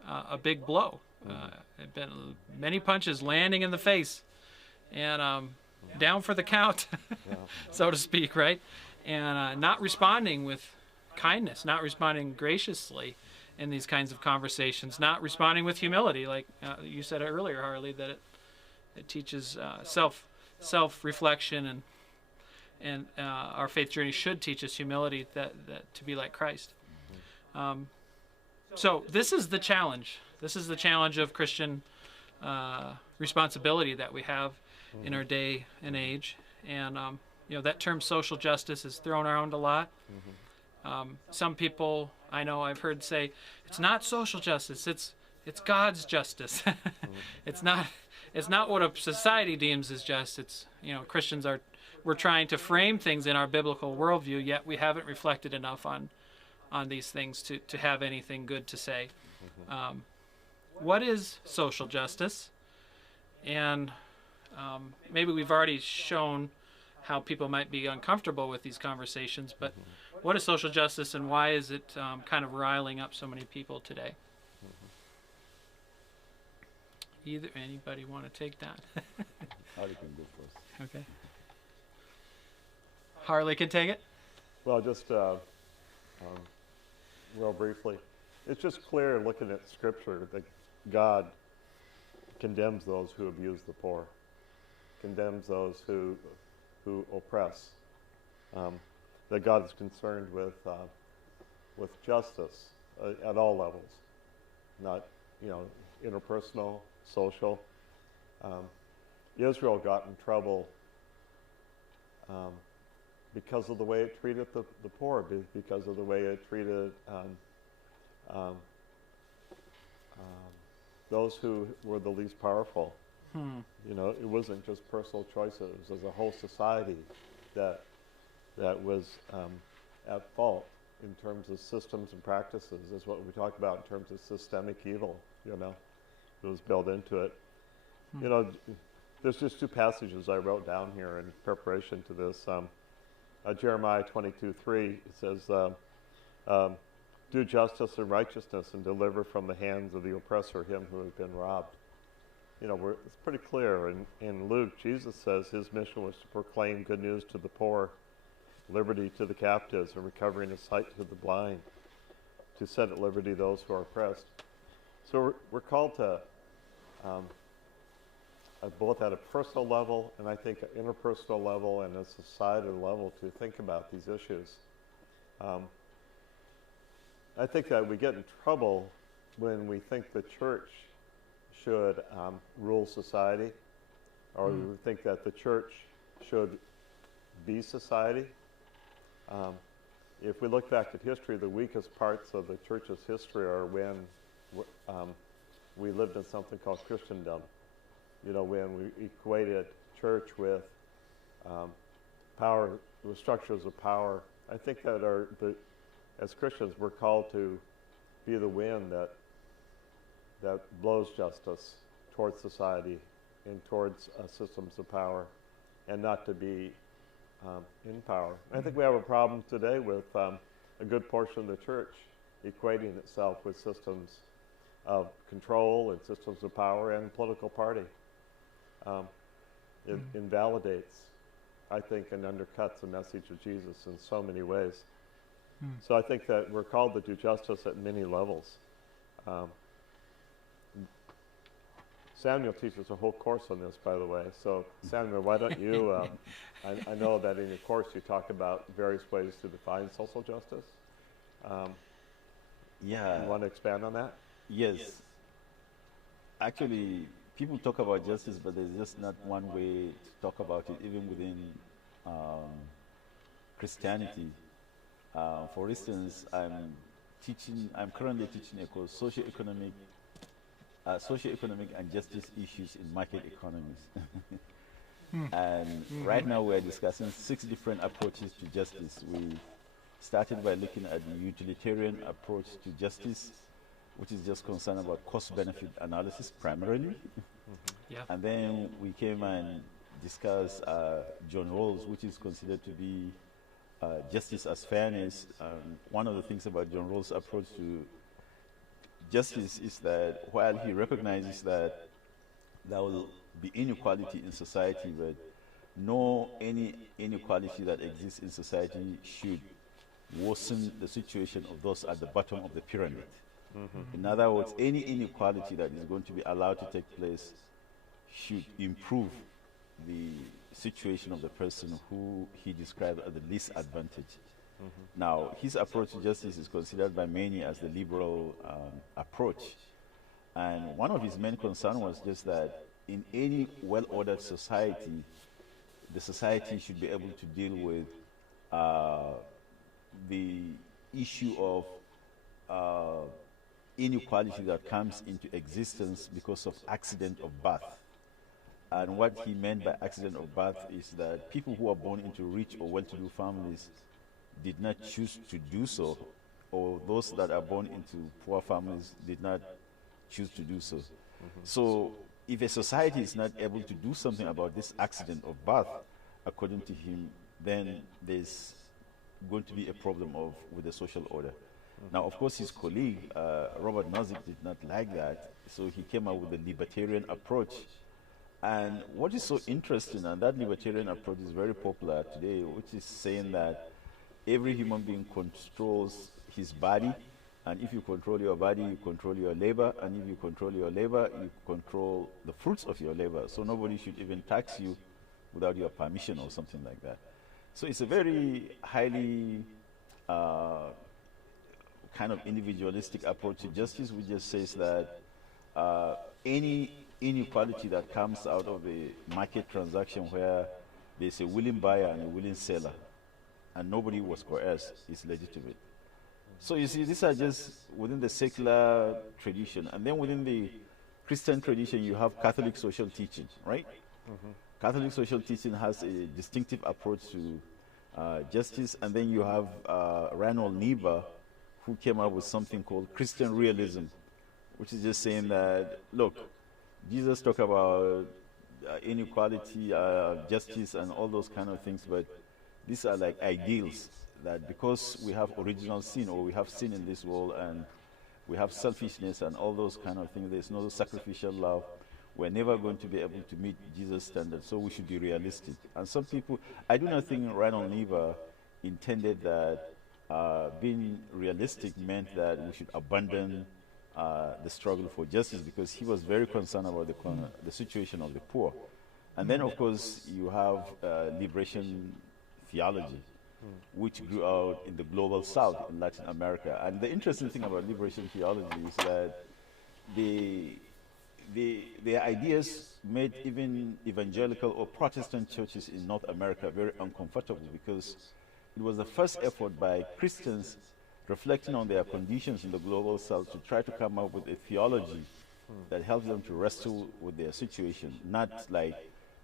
a big blow. Have been many punches landing in the face, and down for the count, so to speak, right? And not responding with kindness, not responding graciously in these kinds of conversations, not responding with humility, like you said earlier, Harley, that it teaches self-reflection, and our faith journey should teach us humility, that to be like Christ. So this is the challenge. This is the challenge of Christian responsibility that we have in our day and age. And that term social justice is thrown around a lot. Some people I know I've heard say it's not social justice, it's God's justice. It's not what a society deems as just. It's Christians we're trying to frame things in our biblical worldview, yet we haven't reflected enough on these things to have anything good to say. What is social justice? And maybe we've already shown how people might be uncomfortable with these conversations, but what is social justice and why is it kind of riling up so many people today? Anybody want to take that? Harley can go first. Okay. Harley can take it? Well, just real briefly, it's just clear looking at Scripture that God condemns those who abuse the poor, condemns those who oppress. That God is concerned with justice at all levels, not interpersonal, social. Israel got in trouble because of the way it treated the poor, because of the way it treated those who were the least powerful. It wasn't just personal choices. It was a whole society that was at fault in terms of systems and practices. Is what we talk about in terms of systemic evil. It was built into it. There's just two passages I wrote down here in preparation to this. Jeremiah 22:3, it says, do justice and righteousness and deliver from the hands of the oppressor him who has been robbed. It's pretty clear. In Luke, Jesus says his mission was to proclaim good news to the poor, liberty to the captives, and recovering of sight to the blind, to set at liberty those who are oppressed. So we're called to, both at a personal level and I think an interpersonal level and a societal level, to think about these issues. I think that we get in trouble when we think the church should rule society, or we think that the church should be society. If we look back at history, the weakest parts of the church's history are when we lived in something called Christendom. When we equated church with power, with structures of power. I think that as Christians, we're called to be the wind that blows justice towards society and towards systems of power, and not to be in power. I think we have a problem today with a good portion of the church equating itself with systems of control and systems of power and political party. It invalidates, I think, and undercuts the message of Jesus in so many ways. So I think that we're called to do justice at many levels. Samuel teaches a whole course on this, by the way. So Samuel, why don't you, I know that in your course you talk about various ways to define social justice. You want to expand on that? Yes. Actually, people talk about justice, but there's just not one way to talk about it, even within Christianity. For instance, I'm currently teaching a course, socioeconomic and justice issues in market economies. And right now we're discussing 6 different approaches to justice. We started by looking at the utilitarian approach to justice, which is just concerned about cost-benefit analysis primarily. And then we came and discussed John Rawls, which is considered to be justice as fairness. One of the things about John Rawls' approach to justice is that while he recognizes that there will be inequality in society, but any inequality that exists in society should worsen the situation of those at the bottom of the pyramid. In other words, any inequality that is going to be allowed to take place should improve the situation of the person who he described as the least advantaged. Now, his approach to justice is considered by many as the liberal approach. And one of his main concerns was just that in any well-ordered society, the society should be able to deal with the issue of inequality that comes into existence because of accident of birth. And what he meant by accident of birth is that people who are born into rich or well-to-do families did not choose to do so, or those that are born into poor families did not choose to do so. So if a society is not able to do something about this accident of birth, according to him, then there's going to be a problem with the social order. Now, of course, his colleague, Robert Nozick, did not like that, so he came up with a libertarian approach. And what is so interesting, and that libertarian approach is very popular today, which is saying that every human being controls his body, and if you control your body, you control your labor, and if you control your labor, you control the fruits of your labor. So nobody should even tax you without your permission or something like that. So it's a very highly kind of individualistic approach to justice, which just says that any inequality that comes out of a market transaction where there's a willing buyer and a willing seller, and nobody was coerced, is legitimate. So you see, these are just within the secular tradition. And then within the Christian tradition, you have Catholic social teaching, right? Catholic social teaching has a distinctive approach to justice. And then you have Reinhold Niebuhr, who came up with something called Christian realism, which is just saying that, look, Jesus talked about inequality, justice, and all those kind of things, but these are like ideals that because we have original sin, or we have sin in this world, and we have selfishness and all those kind of things, there's no sacrificial love, we're never going to be able to meet Jesus' standards, so we should be realistic. And some people, I do not think Reinhold Niebuhr intended that being realistic meant that we should abandon the struggle for justice, because he was very concerned about the situation of the poor. And then, of course, you have liberation theology, which grew out in the global south in Latin America. And the interesting thing about liberation theology is that the ideas made even evangelical or Protestant churches in North America very uncomfortable, because it was the first effort by Christians reflecting on their conditions in the global south to try to come up with a theology that helps them to wrestle with their situation, not like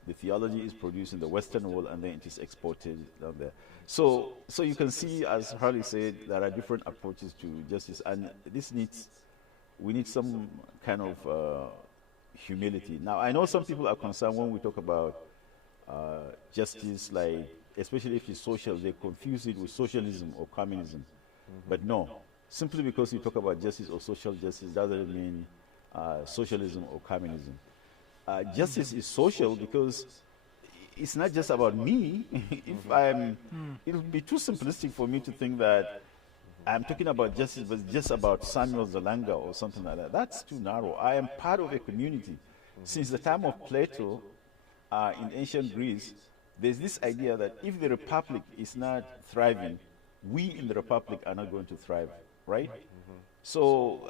the theology is produced in the Western world and then it is exported down there. So you can see, as Harley said, there are different approaches to justice, and we need some kind of humility. Now, I know some people are concerned when we talk about justice, like, especially if it's social, they confuse it with socialism or communism. But no, simply because you talk about justice or social justice doesn't mean socialism or communism. Justice is social because it's not just about me. It would be too simplistic for me to think that I'm talking about justice, but it's just about Samuel Zalanga or something like that. That's too narrow. I am part of a community. Since the time of Plato in ancient Greece, there's this idea that if the republic is not thriving, we in the republic are not going to thrive, right? So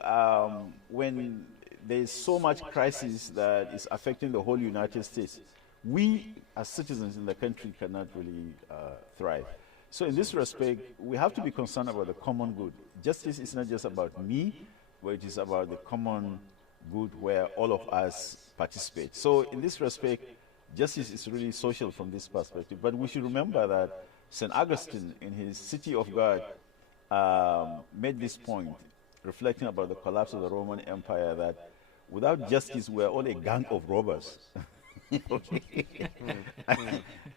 when there's so much crisis that is affecting the whole United States, we as citizens in the country cannot really thrive. So in this respect, we have to be concerned about the common good. Justice is not just about me, but it is about the common good where all of us participate. So in this respect, justice is really social from this perspective. But we should remember that St. Augustine, in his City of God, made this point, reflecting about the collapse of the Roman Empire, that without justice, we're all a gang of robbers.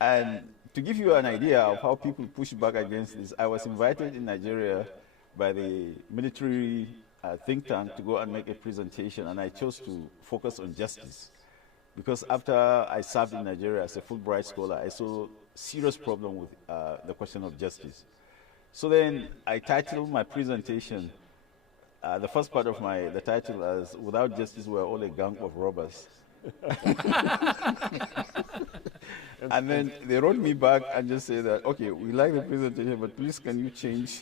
And to give you an idea of how people push back against this, I was invited in Nigeria by the military think tank to go and make a presentation, and I chose to focus on justice. Because after I served in Nigeria as a Fulbright scholar, I saw serious problem with the question of justice. So then I titled my presentation, the first part of the title as "Without Justice, We're All a Gang of Robbers." And then they wrote me back and just said that, okay, we like the presentation, but please can you change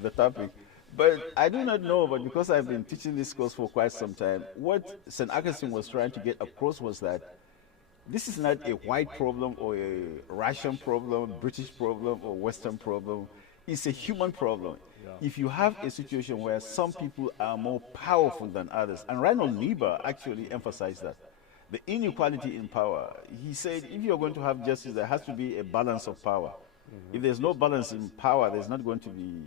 the topic? But I do not know, but because I've been teaching this course for quite some time, what St. Augustine was trying to get across was that this is not a white problem or a Russian problem, British problem or Western problem. It's a human problem. If you have a situation where some people are more powerful than others, and Reinhold Niebuhr actually emphasized that, the inequality in power. He said if you're going to have justice, there has to be a balance of power. If there's no balance in power, there's not going to be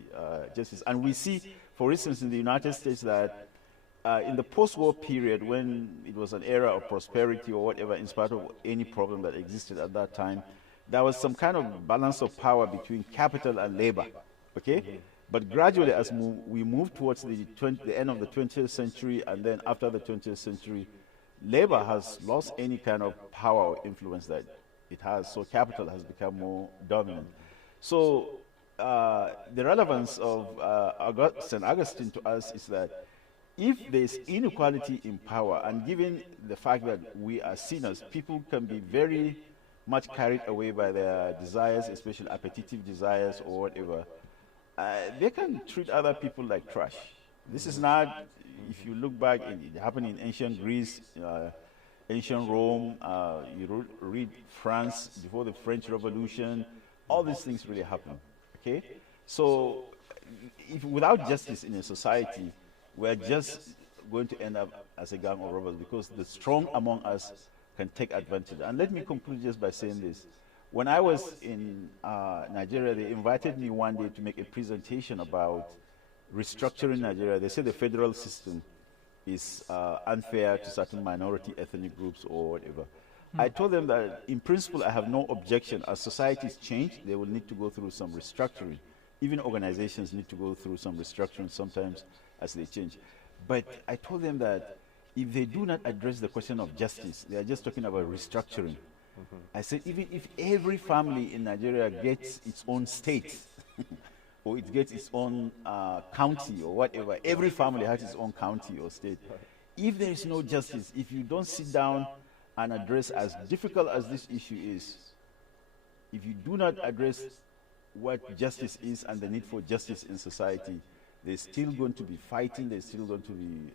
justice. And we see, for instance, in the United States that in the post-war period, when it was an era of prosperity or whatever, in spite of any problem that existed at that time, there was some kind of balance of power between capital and labor, okay? But gradually, as we move towards the end of the 20th century, and then after the 20th century, labor has lost any kind of power or influence that it has, so capital has become more dominant. So the relevance of St. Augustine to us is that if there's inequality in power, and given the fact that we are sinners, people can be very much carried away by their desires, especially appetitive desires or whatever, they can treat other people like trash. This is not, if you look back, it happened in ancient Greece, ancient Rome, you read France before the French Revolution, all these things really happened, okay? So without justice in a society, we're just going to end up as a gang of robbers because the strong among us can take advantage. And let me conclude just by saying this. When I was in Nigeria, they invited me one day to make a presentation about restructuring Nigeria. They said the federal system is unfair to certain minority ethnic groups or whatever. I told them that in principle I have no objection. As societies change, they will need to go through some restructuring. Even organizations need to go through some restructuring sometimes as they change. But I told them that if they do not address the question of justice, they are just talking about restructuring. I said even if every family in Nigeria gets its own state, or it gets its own county or whatever, every family has its own county or state. If there is no justice, if you don't sit down and address, as difficult as this issue is, if you do not address what justice is and the need for justice in society, there's still going to be fighting, there's still going to be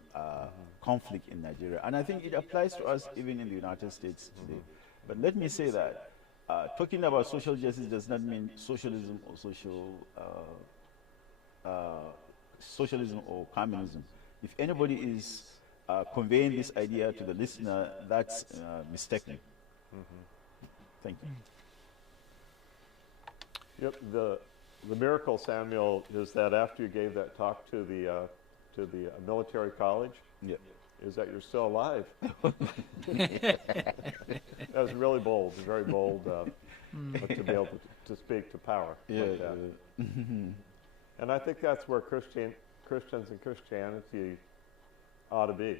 conflict in Nigeria. And I think it applies to us even in the United States today. But let me say that talking about social justice does not mean socialism or socialism or communism. If anybody is conveying this idea to the listener, that's mistaken. Thank you. Yep. The miracle, Samuel, is that after you gave that talk to the military college, yep, is that you're still alive. That was really bold, very bold, to be able to speak to power like that. And I think that's where Christians and Christianity ought to be,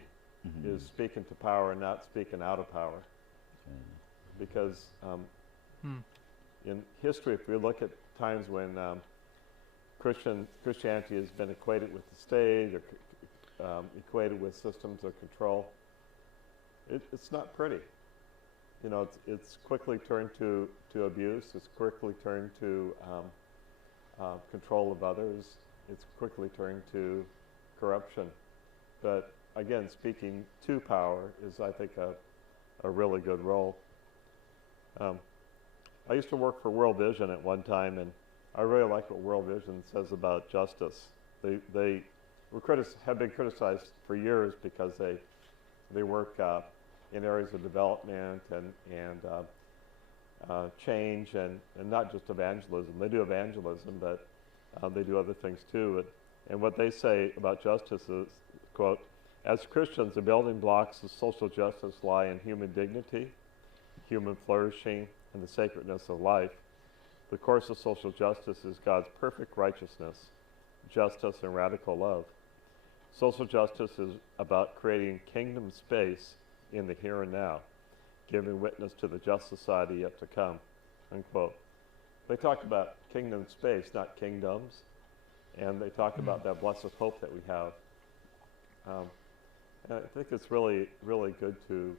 is speaking to power and not speaking out of power. Because in history, if we look at times when Christianity has been equated with the state or equated with systems of control, it's not pretty. You know, it's quickly turned to abuse. It's quickly turned to control of others. It's quickly turned to corruption. But again, speaking to power is, I think, a really good role. I used to work for World Vision at one time, and I really like what World Vision says about justice. They have been criticized for years because they work in areas of development and change and not just evangelism. They do evangelism, but they do other things too. And what they say about justice is, quote, "As Christians, the building blocks of social justice lie in human dignity, human flourishing, and the sacredness of life. The course of social justice is God's perfect righteousness, justice, and radical love. Social justice is about creating kingdom space in the here and now, giving witness to the just society yet to come," unquote. They talk about kingdom space, not kingdoms, and they talk about that blessed hope that we have. And I think it's really, really good to,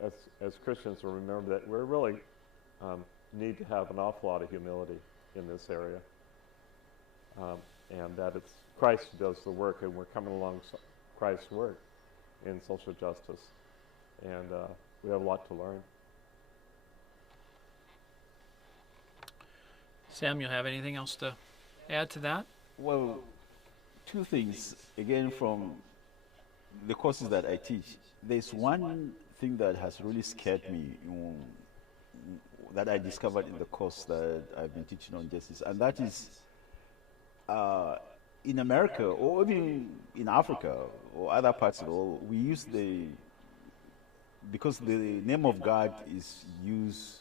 as Christians, to remember that we really need to have an awful lot of humility in this area, and that it's Christ who does the work, and we're coming along Christ's work in social justice. And we have a lot to learn. Samuel, have anything else to add to that? Well, two things. Again, from the courses that I teach, there's one thing that has really scared me, that I discovered in the course that I've been teaching on justice, and that is in America or even in Africa or other parts of the world, we use because the name of God is used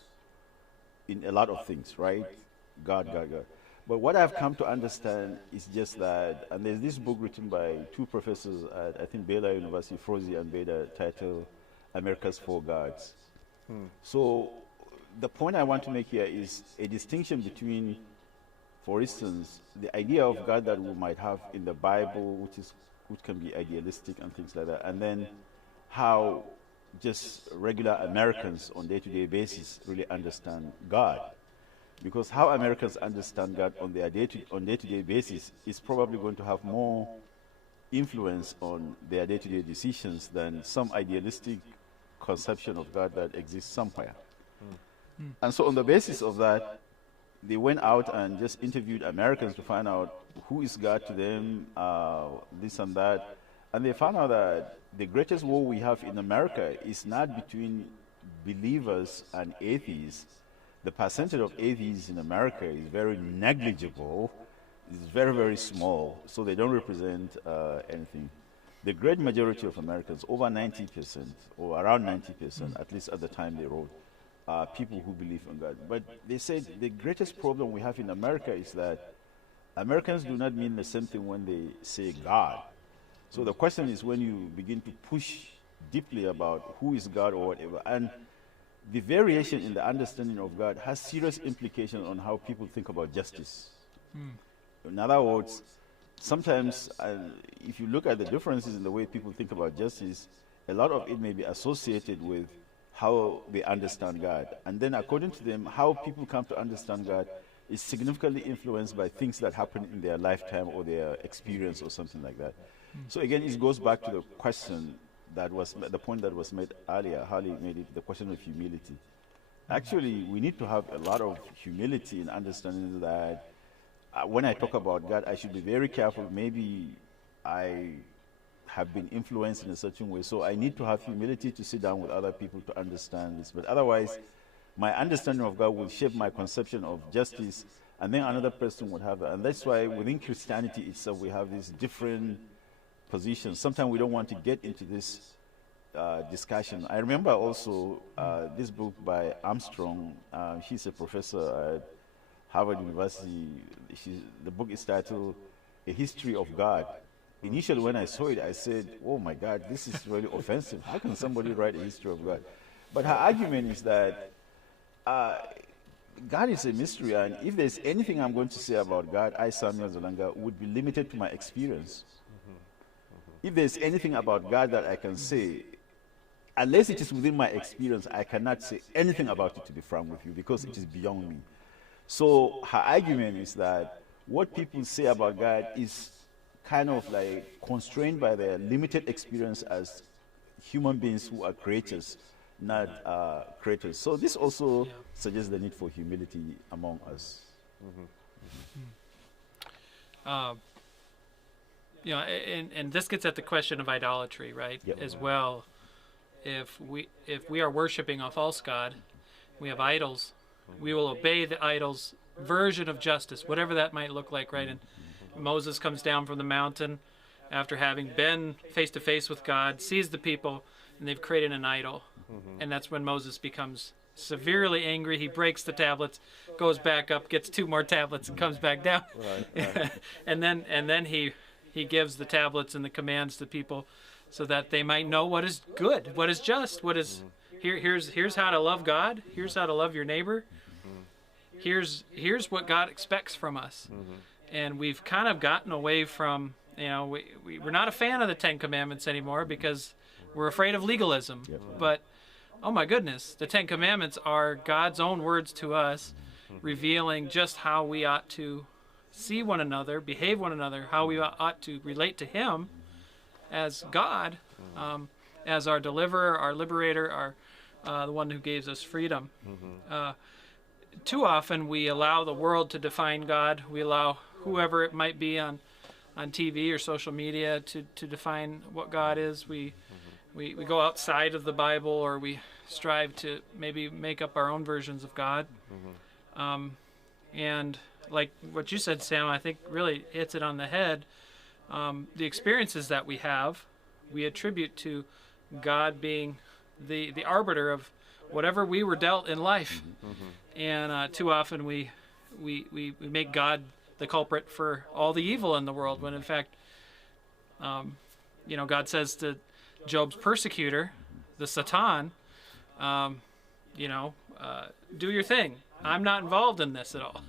in a lot of things, right? God. But what I've come to understand is just that, and there's this book written by two professors at, I think, Baylor University, Frozy and Bader, titled America's Four Gods. So the point I want to make here is a distinction between, for instance, the idea of God that we might have in the Bible, which can be idealistic and things like that, and then how just regular Americans on day-to-day basis really understand God. Because how Americans understand God on their day-to-day basis is probably going to have more influence on their day-to-day decisions than some idealistic conception of God that exists somewhere. And so on the basis of that, they went out and just interviewed Americans to find out who is God to them, this and that. And they found out that the greatest war we have in America is not between believers and atheists. The percentage of atheists in America is very negligible. It's very, very small, so they don't represent anything. The great majority of Americans, over 90%, or around 90%, at least at the time they wrote, are people who believe in God. But they said the greatest problem we have in America is that Americans do not mean the same thing when they say God. So the question is when you begin to push deeply about who is God or whatever, and the variation in the understanding of God has serious implications on how people think about justice. In other words, sometimes if you look at the differences in the way people think about justice, a lot of it may be associated with how they understand God. And then according to them, how people come to understand God is significantly influenced by things that happen in their lifetime or their experience or something like that. So again, it goes back to the question that was the point that was made earlier. Harley made it, the question of humility. Actually, we need to have a lot of humility in understanding that when I talk about God, I should be very careful. Maybe I have been influenced in a certain way, so I need to have humility to sit down with other people to understand this. But otherwise, my understanding of God will shape my conception of justice, and then another person would have that. And that's why within Christianity itself, we have these different positions. Sometimes we don't want to get into this discussion. I remember also this book by Armstrong. She's a professor at Harvard University. The book is titled A History of God. Initially, when I saw it, I said, oh my God, this is really offensive. How can somebody write a history of God? But her argument is that God is a mystery, and if there's anything I'm going to say about God, I, Samuel Zalanga, would be limited to my experience. If there's anything about God that I can say, unless it is within my experience, I cannot say anything about it, to be frank with you, because it is beyond me. So her argument is that what people say about God is kind of like constrained by their limited experience as human beings who are creators, not creators. So this also suggests the need for humility among us. You know, and this gets at the question of idolatry, right? Yep. As well. If we are worshiping a false god, we have idols, we will obey the idol's version of justice, whatever that might look like, right? And Moses comes down from the mountain after having been face to face with God, sees the people, and they've created an idol. And that's when Moses becomes severely angry. He breaks the tablets, goes back up, gets 2 more tablets, and comes back down. Right. and then he gives the tablets and the commands to people so that they might know what is good, what is just, what is here's how to love God, here's how to love your neighbor. Here's what God expects from us. And we've kind of gotten away from, you know, we're not a fan of the 10 Commandments anymore because we're afraid of legalism. But oh my goodness, the 10 Commandments are God's own words to us, revealing just how we ought to see one another, behave one another, how we ought to relate to Him as God, as our deliverer, our liberator, the one who gave us freedom. Too often we allow the world to define God. We allow whoever it might be on TV or social media to define what God is. We go outside of the Bible, or we strive to maybe make up our own versions of God. And like what you said, Sam, I think really hits it on the head. The experiences that we have, we attribute to God being the arbiter of whatever we were dealt in life. And too often we make God the culprit for all the evil in the world, when in fact, God says to Job's persecutor, the Satan, do your thing. I'm not involved in this at all.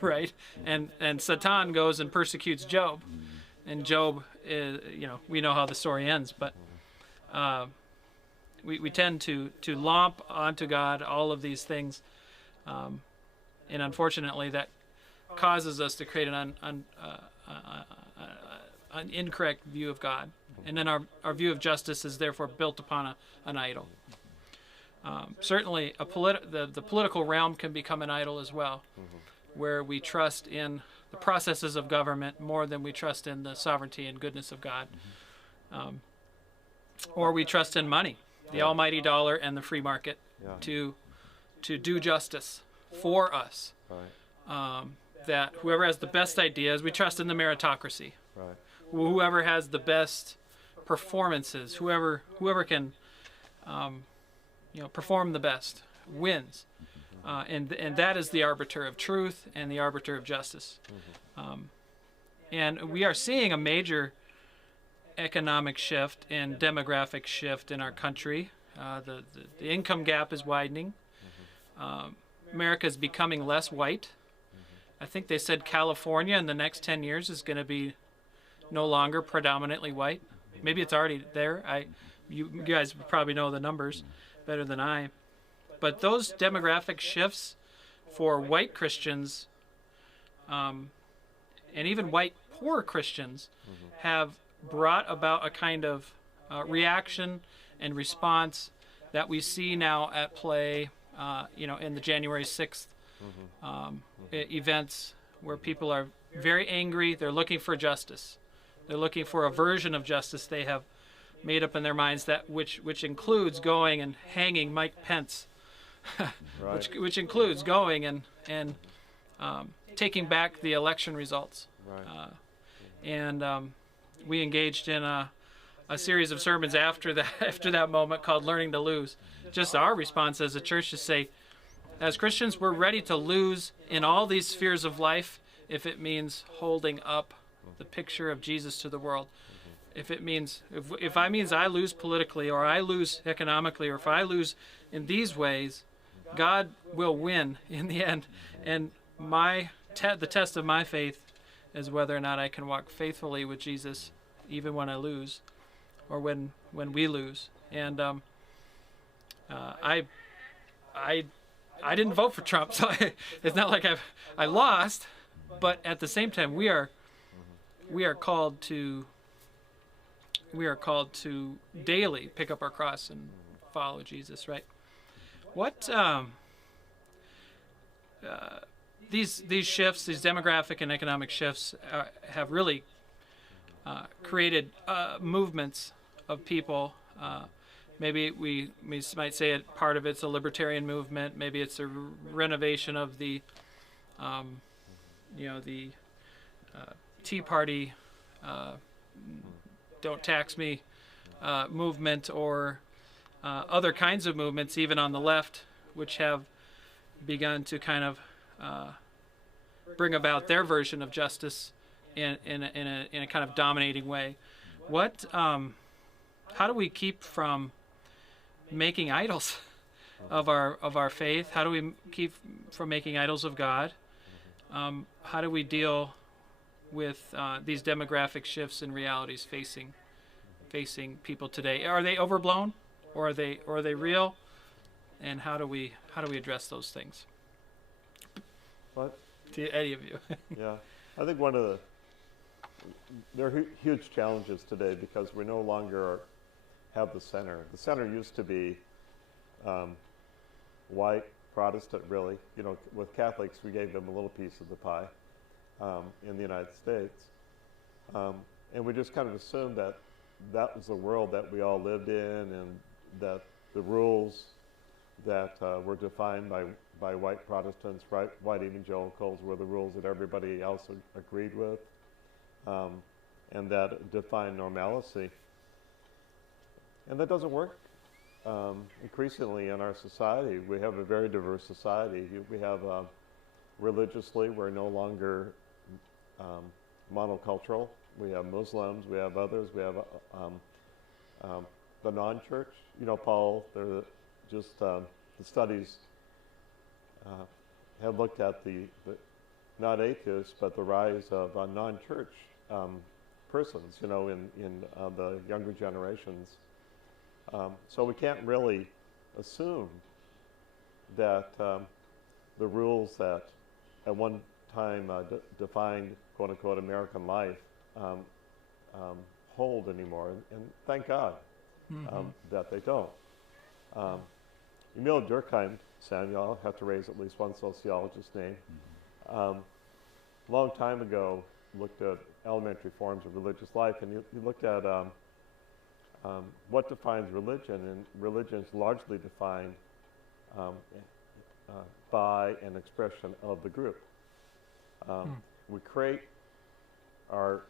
Right? And Satan goes and persecutes Job. And Job is, we know how the story ends, but we tend to lump onto God all of these things. And unfortunately, that causes us to create an incorrect view of God. And then our view of justice is therefore built upon an idol. Certainly, the political realm can become an idol as well, where we trust in the processes of government more than we trust in the sovereignty and goodness of God. Or we trust in money, the almighty dollar and the free market, to do justice for us. That whoever has the best ideas, we trust in the meritocracy. Whoever has the best performances, whoever can perform the best wins. And that is the arbiter of truth and the arbiter of justice. And we are seeing a major economic shift and demographic shift in our country. The income gap is widening. America is becoming less white. I think they said California in the next 10 years is going to be no longer predominantly white. Maybe it's already there. You guys probably know the numbers better than I. But those demographic shifts for white Christians, and even white poor Christians, have brought about a kind of reaction and response that we see now at play, in the January 6th events, where people are very angry. They're looking for justice. They're looking for a version of justice they have made up in their minds, that which includes going and hanging Mike Pence, which includes going and taking back the election results. We engaged in a series of sermons after that moment called "Learning to Lose." Just our response as a church to say, as Christians, we're ready to lose in all these spheres of life if it means holding up the picture of Jesus to the world. If it means, if I means I lose politically, or I lose economically, or if I lose in these ways, God will win in the end. And the test of my faith is whether or not I can walk faithfully with Jesus, even when I lose, or when we lose. And I didn't vote for Trump, so it's not like I lost. But at the same time, we are called to daily pick up our cross and follow Jesus, right? What these shifts, these demographic and economic shifts, have really created movements of people. Maybe we might say part of it's a libertarian movement. Maybe it's a renovation of the Tea Party, don't tax me movement, or other kinds of movements, even on the left, which have begun to kind of bring about their version of justice in a kind of dominating way. How do we keep from making idols of our faith? How do we keep from making idols of God? How do we deal with these demographic shifts and realities facing people today? Are they overblown, or are they real? And how do we address those things? What? To any of you? Yeah, I think there are huge challenges today because we no longer have the center. The center used to be white, Protestant, really. You know, with Catholics, we gave them a little piece of the pie in the United States. And we just kind of assumed that that was the world that we all lived in, and that the rules that were defined by white Protestants, white evangelicals, were the rules that everybody else agreed with, and that defined normalcy. And that doesn't work. Increasingly in our society, we have a very diverse society. We have religiously, we're no longer monocultural. We have Muslims, we have others, we have the non-church. You know, Paul, the studies have looked at the not atheists, but the rise of non-church persons, you know, in the younger generations. So we can't really assume that the rules that at one time defined quote-unquote American life hold anymore, and thank God that they don't. Emil Durkheim, Samuel, I'll have to raise at least one sociologist's name, a long time ago looked at elementary forms of religious life, and he looked at what defines religion, and religion is largely defined by an expression of the group. We create our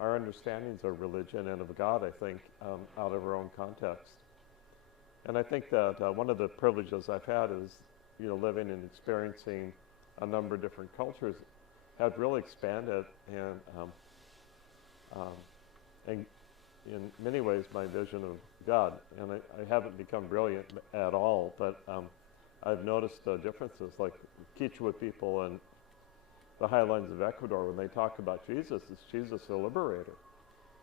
understandings of religion and of God, I think, out of our own context. And I think that one of the privileges I've had is, you know, living and experiencing a number of different cultures, have really expanded and in many ways my vision of God. And I haven't become brilliant at all, but I've noticed differences, like Quechua people and the highlands of Ecuador, when they talk about Jesus, is Jesus a liberator?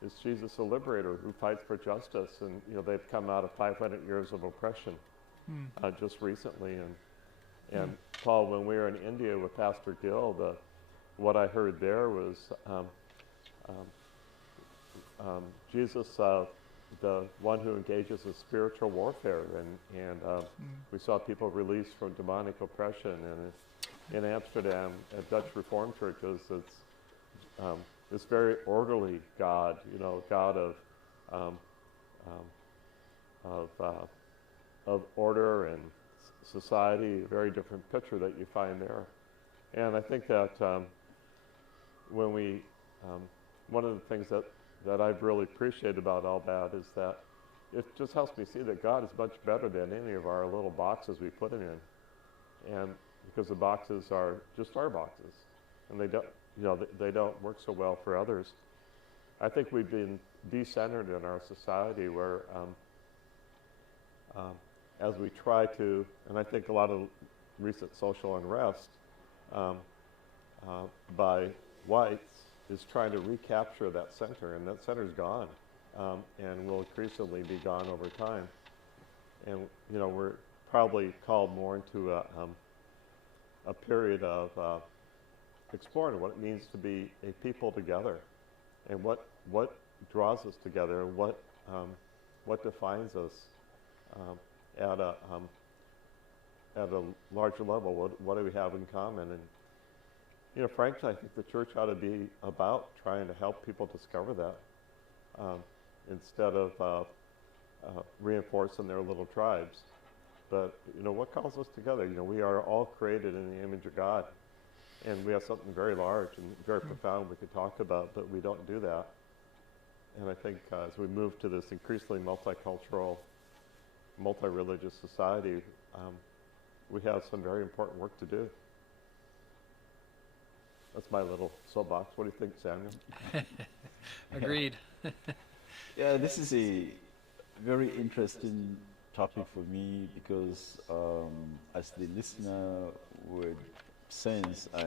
Is Jesus a liberator who fights for justice? And you know, they've come out of 500 years of oppression just recently. And Paul, when we were in India with Pastor Gill, what I heard there was Jesus, the one who engages in spiritual warfare, and we saw people released from demonic oppression. And in Amsterdam, at Dutch Reformed churches, it's this very orderly God, you know, God of order and society, a very different picture that you find there. And I think that when we, one of the things that I've really appreciated about all that is that it just helps me see that God is much better than any of our little boxes we put him in. And because the boxes are just our boxes, and they don't, you know, they don't work so well for others. I think we've been decentered in our society where as we try to, and I think a lot of recent social unrest by whites is trying to recapture that center, and that center's gone, and will increasingly be gone over time. And you know, we're probably called more into a period of exploring what it means to be a people together, and what draws us together, and what defines us at a larger level. What do we have in common? And you know, frankly, I think the church ought to be about trying to help people discover that instead of reinforcing their little tribes. But you know, what calls us together? You know, we are all created in the image of God, and we have something very large and very profound we could talk about, but we don't do that. And I think as we move to this increasingly multicultural, multi-religious society, we have some very important work to do. That's my little soapbox. What do you think, Samuel? Agreed. Yeah, this is a very interesting topic for me because as the listener would sense, I'm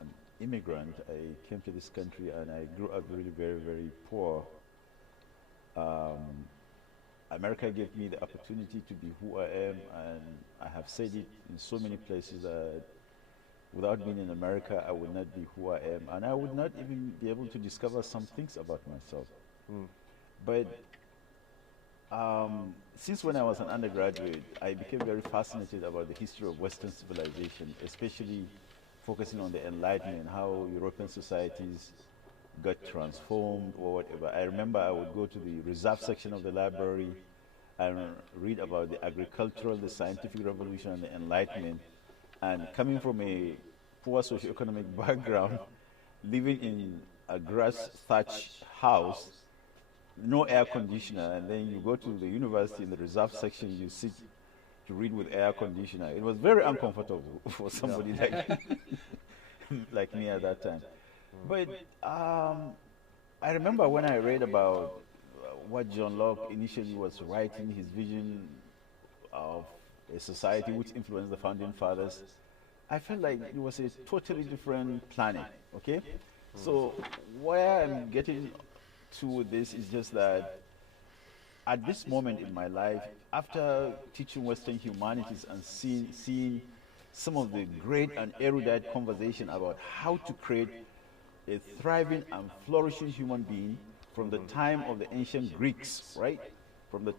an immigrant. I came to this country and I grew up really very, very poor. America gave me the opportunity to be who I am, and I have said it in so many places that without being in America, I would not be who I am, and I would not even be able to discover some things about myself. But Since when I was an undergraduate, I became very fascinated about the history of Western civilization, especially focusing on the Enlightenment, how European societies got transformed or whatever. I remember I would go to the reserve section of the library and read about the agricultural, the scientific revolution, and the Enlightenment. And coming from a poor socioeconomic background, living in a grass thatched house, no air conditioner, and then you go to the university in the reserve section, you sit to read with air conditioner. It was very uncomfortable for somebody like me at that time. But I remember when I read about what John Locke initially was writing, his vision of a society which influenced the founding fathers, I felt like it was a totally different planet, okay? So where I'm getting to with this is just that at this moment in my life, after teaching Western humanities and seeing some of the great and erudite conversation about how to create a thriving and flourishing human being from the time of the ancient Greeks, right? From the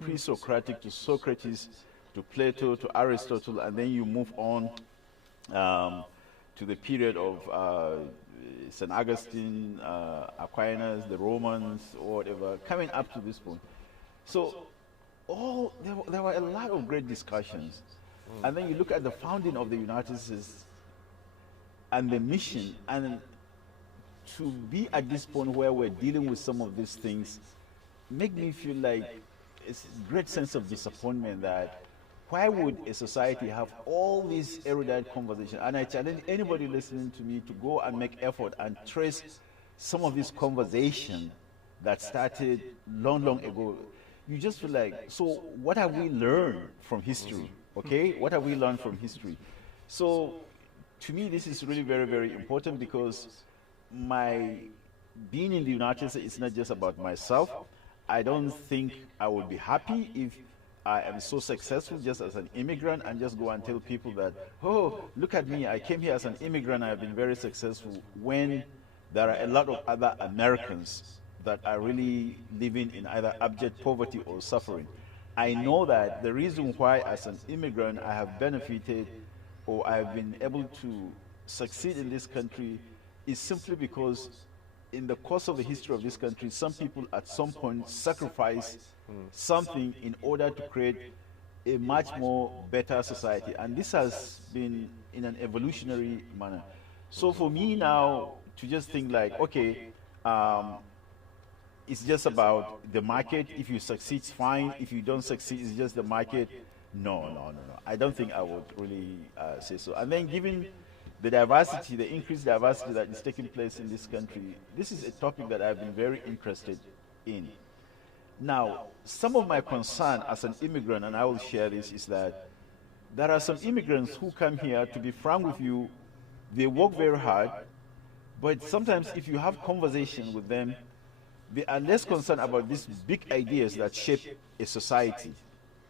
pre-Socratic to Socrates, to Plato, to Aristotle, and then you move on to the period of St. Augustine, Aquinas, the Romans, or whatever, coming up to this point. So there were a lot of great discussions. And then you look at the founding of the United States and the mission, and to be at this point where we're dealing with some of these things make me feel like it's a great sense of disappointment that why would a society have all these erudite conversations? And I challenge anybody listening to me to go and make effort and trace some of this conversation that started long, long ago. You just feel like, so what have we learned from history? Okay, what have we learned from history? So to me, this is really very, very important because my being in the United States is not just about myself. I don't think I would be happy if I am so successful just as an immigrant and just go and tell people that, oh, look at me, I came here as an immigrant, I've been very successful, when there are a lot of other Americans that are really living in either abject poverty or suffering. I know that the reason why as an immigrant I have benefited or I've been able to succeed in this country is simply because in the course of the history of this country, some people at some point sacrificed something in order to create a much more better society. And this has been in an evolutionary manner. So for me now to just think like, okay, it's just about the market. If you succeed, fine. If you don't succeed, it's just the market. No. I don't think I would really say so. And then given the diversity, the increased diversity that is taking place in this country, this is a topic that I've been very interested in. Now, some of my concern as an immigrant, and I will share this, is that there are some immigrants who come here, to be frank with you, they work very hard, but sometimes if you have conversation with them, they are less concerned about these big ideas that shape a society,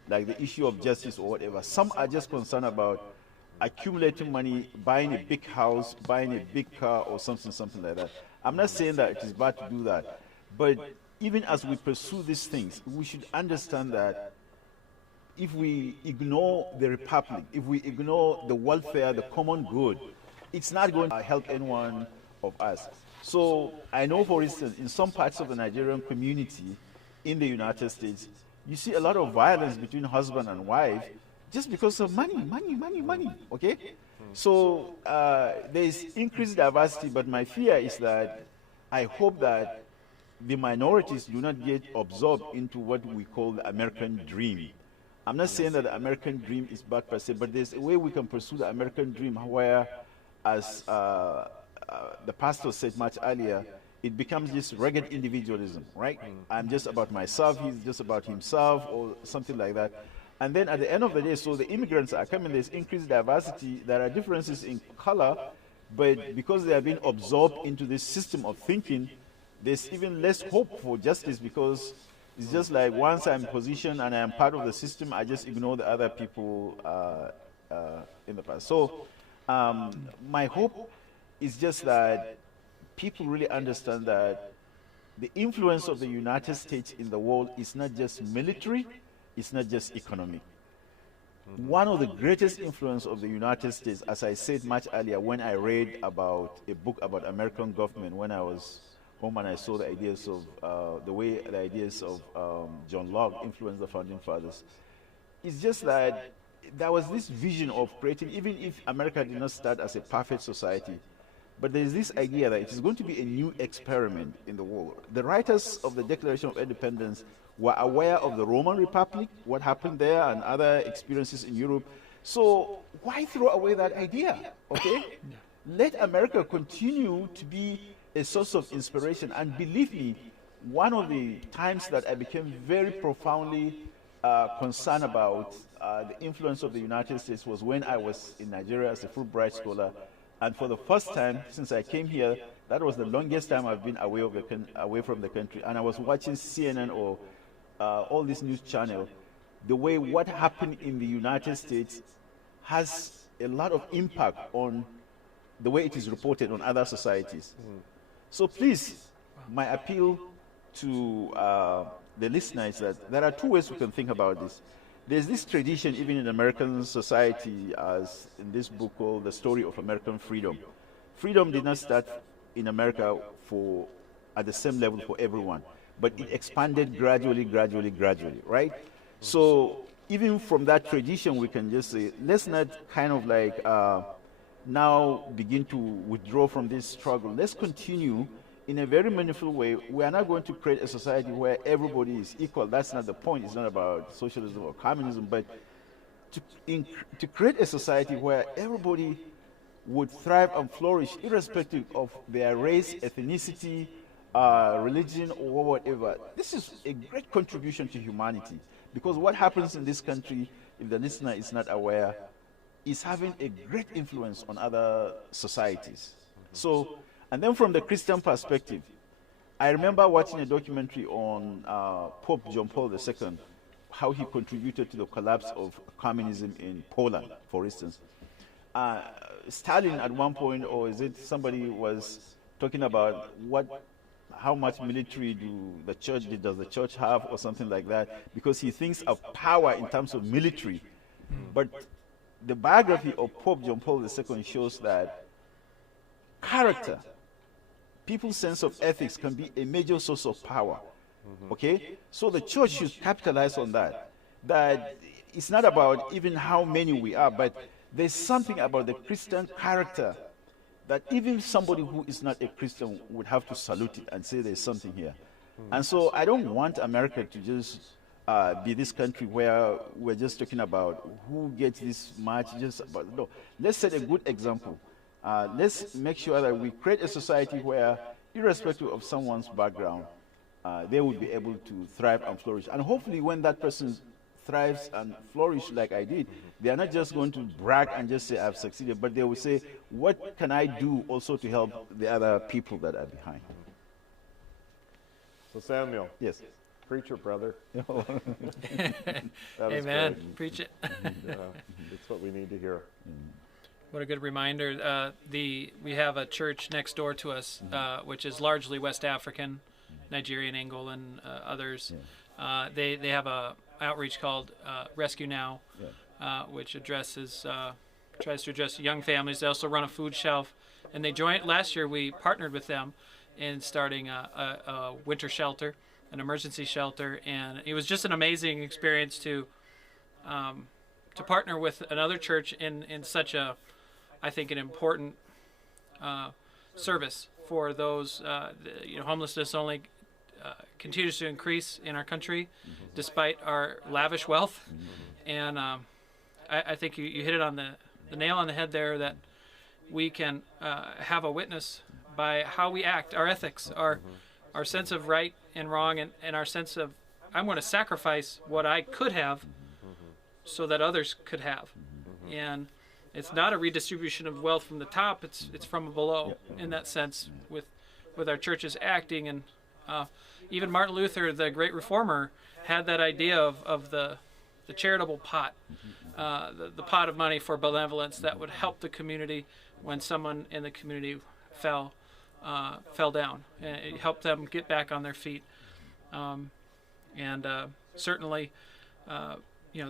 like the issue of justice or whatever. Some are just concerned about accumulating money, buying a big house, buying a big car, or something like that. I'm not saying that it is bad to do that, but even as we pursue these things, we should understand that if we ignore the republic, if we ignore the welfare, the common good, it's not going to help anyone of us. So I know, for instance, in some parts of the Nigerian community in the United States, you see a lot of violence between husband and wife just because of money, okay? So there is increased diversity, but my fear is that I hope that the minorities do not get absorbed into what we call the American dream. I'm not saying that the American dream is bad per se, but there's a way we can pursue the American dream where, as the pastor said much earlier, it becomes this rugged individualism, right? I'm just about myself, he's just about himself, or something like that. And then at the end of the day, so the immigrants are coming, there's increased diversity, there are differences in color, but because they are being absorbed into this system of thinking, there's even less hope for justice, because it's just like once I'm in position and I'm part of the system, I just ignore the other people in the past. So my hope is just that people really understand that the influence of the United States in the world is not just military, it's not just economic. One of the greatest influence of the United States, as I said much earlier, when I read about a book about American government, when I was home and I saw the ideas of the way the ideas of John Locke influenced the founding fathers, it's just that there was this vision of creating, even if America did not start as a perfect society, but there is this idea that it is going to be a new experiment in the world. The writers of the Declaration of Independence were aware of the Roman Republic, what happened there, and other experiences in Europe. So why throw away that idea? Okay? Let America continue to be a source of inspiration. And believe me, one of the times that I became very profoundly concerned about the influence of the United States was when I was in Nigeria as a Fulbright scholar. And for the first time since I came here, that was the longest time I've been away from the country. And I was watching CNN or all these news channels, the way what happened in the United States has a lot of impact on the way it is reported on other societies. So please, my appeal to the listeners is that there are two ways we can think about this. There's this tradition, even in American society, as in this book called The Story of American Freedom. Freedom did not start in America at the same level for everyone, but it expanded gradually, right? So even from that tradition, we can just say, let's not kind of like now begin to withdraw from this struggle. Let's continue in a very meaningful way. We are not going to create a society where everybody is equal. That's not the point. It's not about socialism or communism, but to create a society where everybody would thrive and flourish irrespective of their race, ethnicity, religion, or whatever. This is a great contribution to humanity, because what happens in this country, if the listener is not aware, is having a great influence on other societies. So, and then from the Christian perspective, I remember watching a documentary on Pope John Paul II, how he contributed to the collapse of communism in Poland, for instance. Stalin at one point, or is it somebody was talking about how much military does the church have, or something like that, because he thinks of power in terms of military. But the biography of Pope John Paul II shows that character, people's sense of ethics, can be a major source of power. Okay? So the church should capitalize on that. That it's not about even how many we are, but there's something about the Christian character that even somebody who is not a Christian would have to salute it and say there's something here. And so I don't want America to just be this country where we're just talking about who gets this much, no. Let's set a good example. Let's make sure that we create a society where, irrespective of someone's background, they will be able to thrive and flourish. And hopefully when that person thrives and flourishes like I did, they are not just going to brag and just say, I've succeeded, but they will say, what can I do also to help the other people that are behind? So Samuel. Yes. Preacher, brother. Amen. Preach it. That's what we need to hear. What a good reminder. We have a church next door to us, which is largely West African, Nigerian, Angolan, others. They have a outreach called Rescue Now, which tries to address young families. They also run a food shelf, and last year we partnered with them in starting a winter shelter, an emergency shelter, and it was just an amazing experience to partner with another church in such I think an important service for those. Homelessness only continues to increase in our country, despite our lavish wealth, and I think you hit it on the nail on the head there, that we can have a witness by how we act, our ethics, our sense of right and wrong, and our sense of, I'm going to sacrifice what I could have so that others could have. And it's not a redistribution of wealth from the top, it's from below in that sense with our churches acting. And even Martin Luther, the great reformer, had that idea of the charitable pot, the pot of money for benevolence that would help the community when someone in the community fell fell down, and it helped them get back on their feet. Certainly,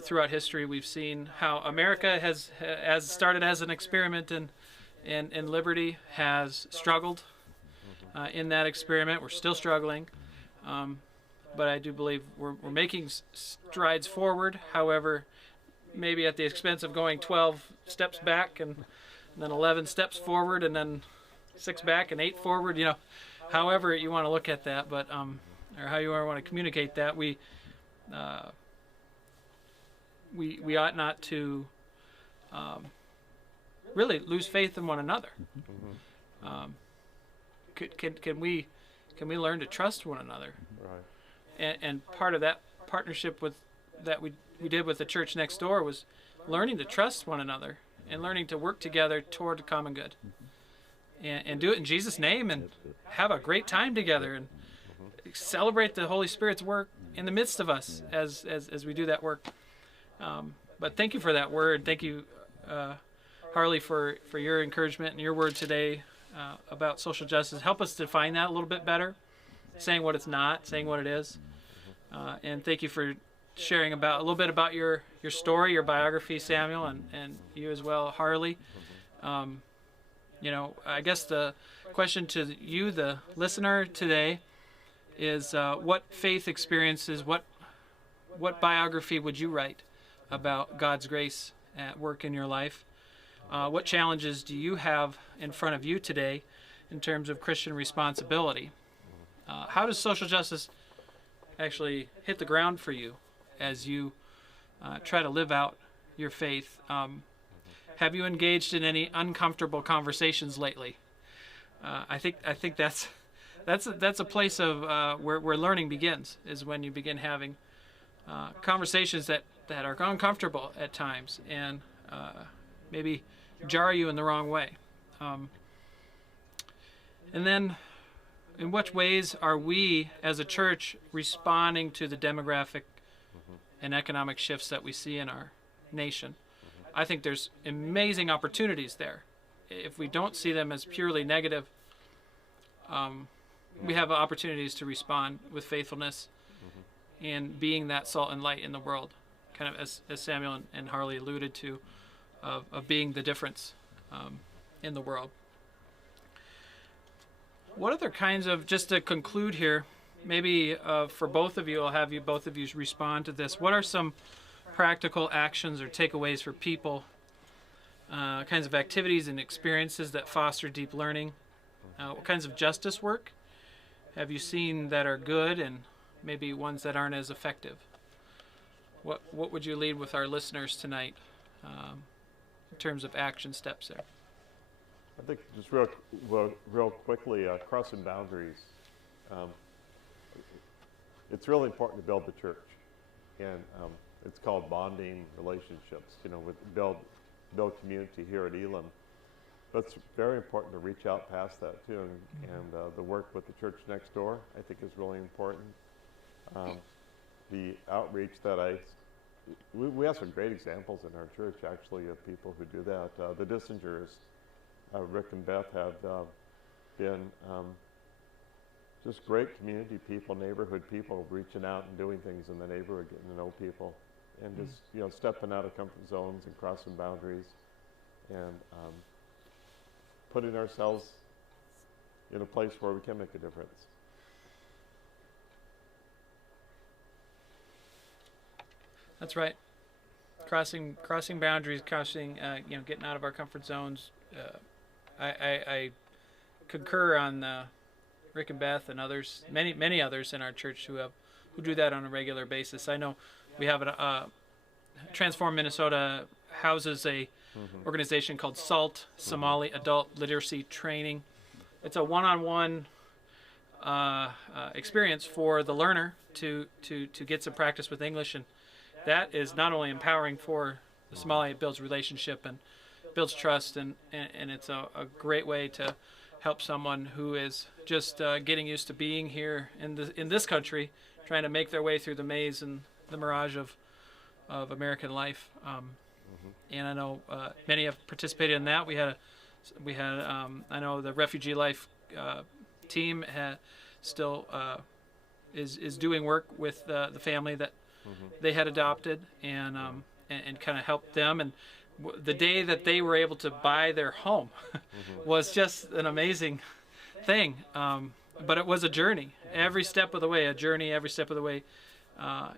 throughout history, we've seen how America has started as an experiment in liberty, has struggled in that experiment. We're still struggling, but I do believe we're making strides forward. However, maybe at the expense of going 12 steps back and then 11 steps forward and then 6 back and 8 forward. However you want to look at that, but or how you want to communicate that, we ought not to really lose faith in one another. Can we learn to trust one another? Right. And part of that partnership that we did with the church next door was learning to trust one another and learning to work together toward a common good, and do it in Jesus' name, and have a great time together, and celebrate the Holy Spirit's work in the midst of us as we do that work. But thank you for that word. Thank you, Harley, for your encouragement and your word today about social justice. Help us define that a little bit better, saying what it's not, saying what it is. And thank you for sharing a little bit about your story, your biography, Samuel, and you as well, Harley. I guess the question to you, the listener today, is what faith experiences, what biography would you write about God's grace at work in your life? What challenges do you have in front of you today in terms of Christian responsibility? How does social justice actually hit the ground for you as you try to live out your faith? Have you engaged in any uncomfortable conversations lately? I think that's a place of where learning begins, is when you begin having conversations that are uncomfortable at times and maybe jar you in the wrong way. And then, in what ways are we as a church responding to the demographic and economic shifts that we see in our nation? I think there's amazing opportunities there. If we don't see them as purely negative, we have opportunities to respond with faithfulness and being that salt and light in the world, kind of as Samuel and Harley alluded to, of being the difference in the world. What other kinds of, just to conclude here, maybe for both of you, I'll have both of you respond to this. What are some practical actions or takeaways for people, kinds of activities and experiences that foster deep learning? What kinds of justice work have you seen that are good, and maybe ones that aren't as effective? What would you lead with our listeners tonight in terms of action steps there? I think just real quickly, crossing boundaries. It's really important to build the church, and it's called bonding relationships. Build community here at Elim. But it's very important to reach out past that too, and the work with the church next door, I think, is really important. The outreach that we have some great examples in our church, actually, of people who do that. The Dissingers, Rick and Beth, have been just great community people, neighborhood people, reaching out and doing things in the neighborhood, getting to know people, and just stepping out of comfort zones and crossing boundaries, and putting ourselves in a place where we can make a difference. That's right. Crossing boundaries, getting out of our comfort zones. I concur on Rick and Beth and others, many others in our church who do that on a regular basis. I know we have Transform Minnesota houses a organization called SALT, Somali Adult Literacy Training. It's a one-on-one experience for the learner to get some practice with English, and that is not only empowering for the Somali, it builds relationship and builds trust, and it's a great way to help someone who is just getting used to being here in this country, trying to make their way through the maze and the mirage of American life. And I know many have participated in that. We had I know the Refugee Life team still is doing work with the family that they had adopted, and kind of helped them. And the day that they were able to buy their home was just an amazing thing. But it was a journey, every step of the way, every step of the way,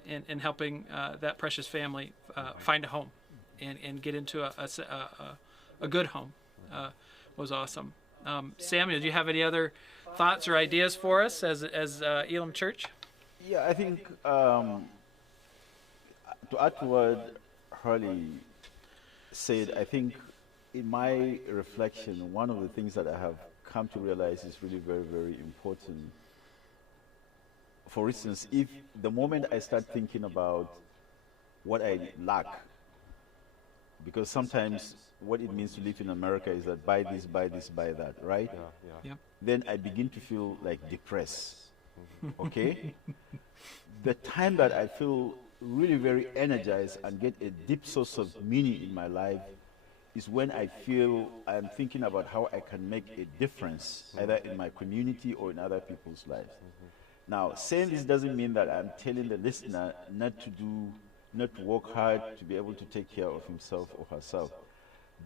in helping that precious family find a home and get into a good home. Was awesome. Samuel, do you have any other thoughts or ideas for us as Elim Church? Yeah, I think to add to what Harley said, I think in my reflection, one of the things that I have come to realize is really very, very important. For instance, if the moment I start thinking about what I lack, because sometimes what it means to live in America is that buy this, buy this, buy that, right? Yeah. Then I begin to feel like depressed. Okay? The time that I feel really very energized and get a deep source of meaning in my life is when I feel I'm thinking about how I can make a difference, either in my community or in other people's lives. Now, saying this doesn't mean that I'm telling the listener not to work hard to be able to take care of himself or herself.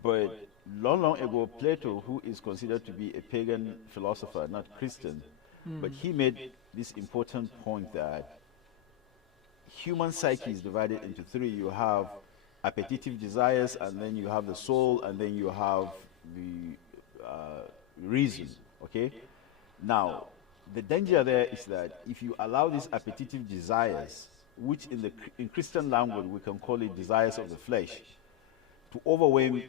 But long ago, Plato, who is considered to be a pagan philosopher, not Christian, but he made this important point that human psyche is divided into three. You have appetitive desires, and then you have the soul, and then you have the reason, okay? Now, the danger there is that if you allow these appetitive desires, which in Christian language we can call it desires of the flesh, to overwhelm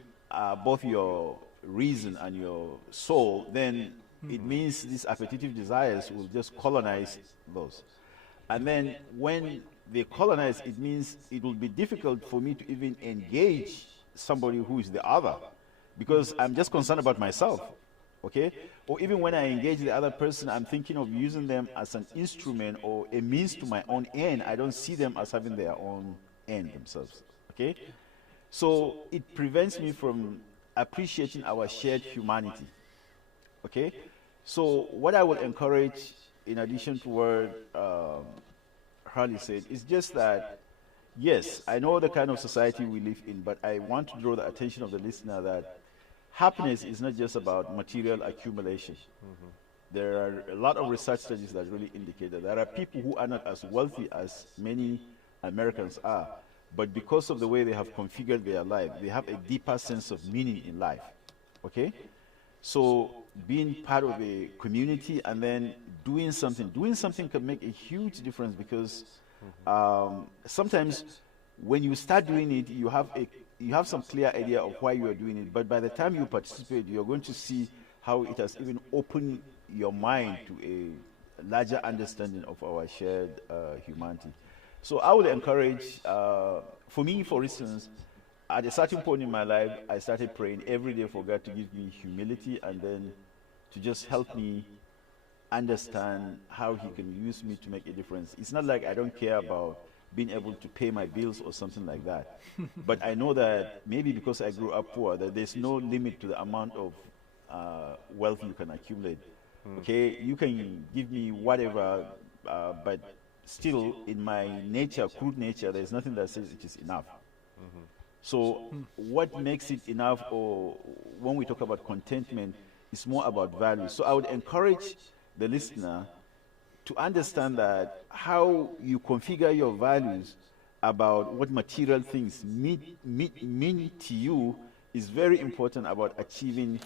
both your reason and your soul, then it means these appetitive desires will just colonize those. And then when they colonize, it means it will be difficult for me to even engage somebody who is the other, because I'm just concerned about myself, okay? Or even when I engage the other person, I'm thinking of using them as an instrument or a means to my own end. I don't see them as having their own end themselves, okay? So it prevents me from appreciating our shared humanity, okay? So what I would encourage, in addition to what Harley said, is just that, yes, I know the kind of society we live in, but I want to draw the attention of the listener that happiness is not just about material accumulation. There are a lot of research studies that really indicate that there are people who are not as wealthy as many Americans are, but because of the way they have configured their life, they have a deeper sense of meaning in life, okay? So being part of a community and then doing something can make a huge difference, because sometimes when you start doing it, you have some clear idea of why you are doing it, but by the time you participate, you're going to see how it has even opened your mind to a larger understanding of our shared humanity. So I would encourage, for me, for instance, at a certain point in my life, I started praying every day for God to give me humility and then to just help me understand how He can use me to make a difference. It's not like I don't care about being able to pay my bills or something like that. But I know that maybe because I grew up poor, that there's no limit to the amount of wealth you can accumulate. Okay, you can give me whatever, but still, in my nature, crude nature, there's nothing that says it is enough. So what makes it enough, or when we talk about contentment, is more about value. So I would encourage the listener to understand that how you configure your values about what material things mean to you is very important about achieving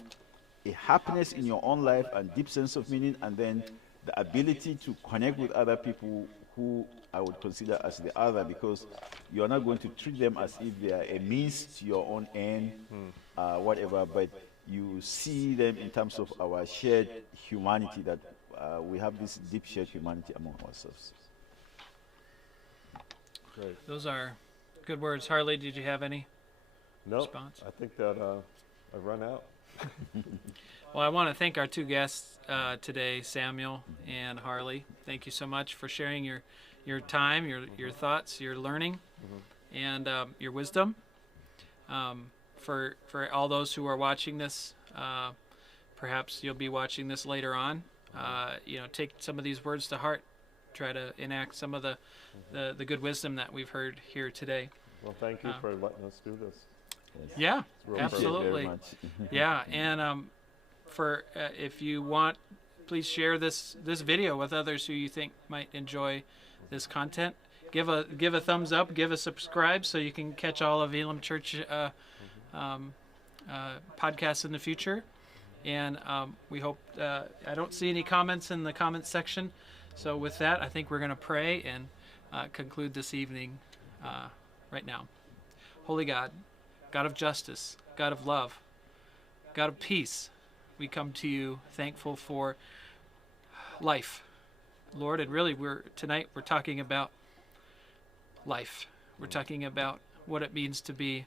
a happiness in your own life and deep sense of meaning, and then the ability to connect with other people who I would consider as the other, because you're not going to treat them as if they are a means to your own end, whatever, but you see them in terms of our shared humanity, that we have this deep shared humanity among ourselves. Great. Those are good words. Harley, did you have any response? I think that I've run out. Well, I want to thank our two guests today, Samuel and Harley. Thank you so much for sharing your time, your thoughts, your learning, and your wisdom. For all those who are watching this perhaps you'll be watching this later on. Take some of these words to heart. Try to enact some of the good wisdom that we've heard here today. Well, thank you for letting us do this. Yeah, real absolutely. Very much. Yeah, and if you want, please share this video with others who you think might enjoy this content. Give a thumbs up, give a subscribe, so you can catch all of Elim Church podcasts in the future. And we hope. I don't see any comments in the comments section, so with that, I think we're going to pray and conclude this evening right now. Holy God, God of justice, God of love, God of peace, we come to you thankful for life, Lord. And really, tonight we're talking about life. We're talking about what it means to be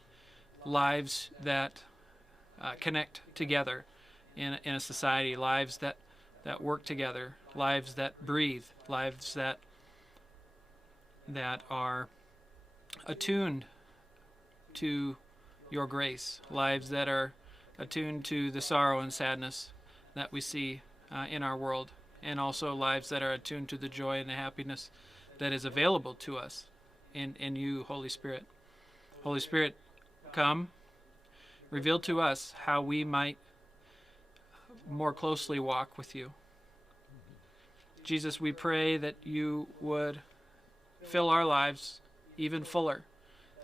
lives that connect together in a society, lives that work together, lives that breathe, lives that are attuned to your grace, lives that are attuned to the sorrow and sadness that we see in our world, and also lives that are attuned to the joy and the happiness that is available to us in you, Holy Spirit. Holy Spirit, come, reveal to us how we might more closely walk with you. Jesus, we pray that you would fill our lives even fuller,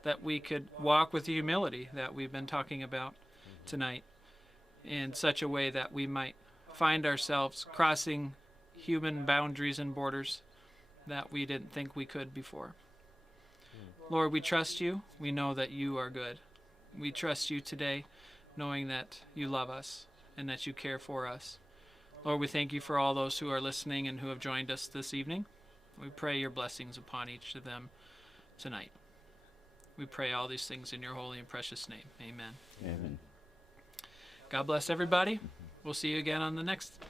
that we could walk with the humility that we've been talking about tonight in such a way that we might find ourselves crossing human boundaries and borders that we didn't think we could before. Lord, we trust you. We know that you are good. We trust you today, knowing that you love us and that you care for us. Lord, we thank you for all those who are listening and who have joined us this evening. We pray your blessings upon each of them tonight. We pray all these things in your holy and precious name. Amen. Amen. God bless everybody. We'll see you again on the next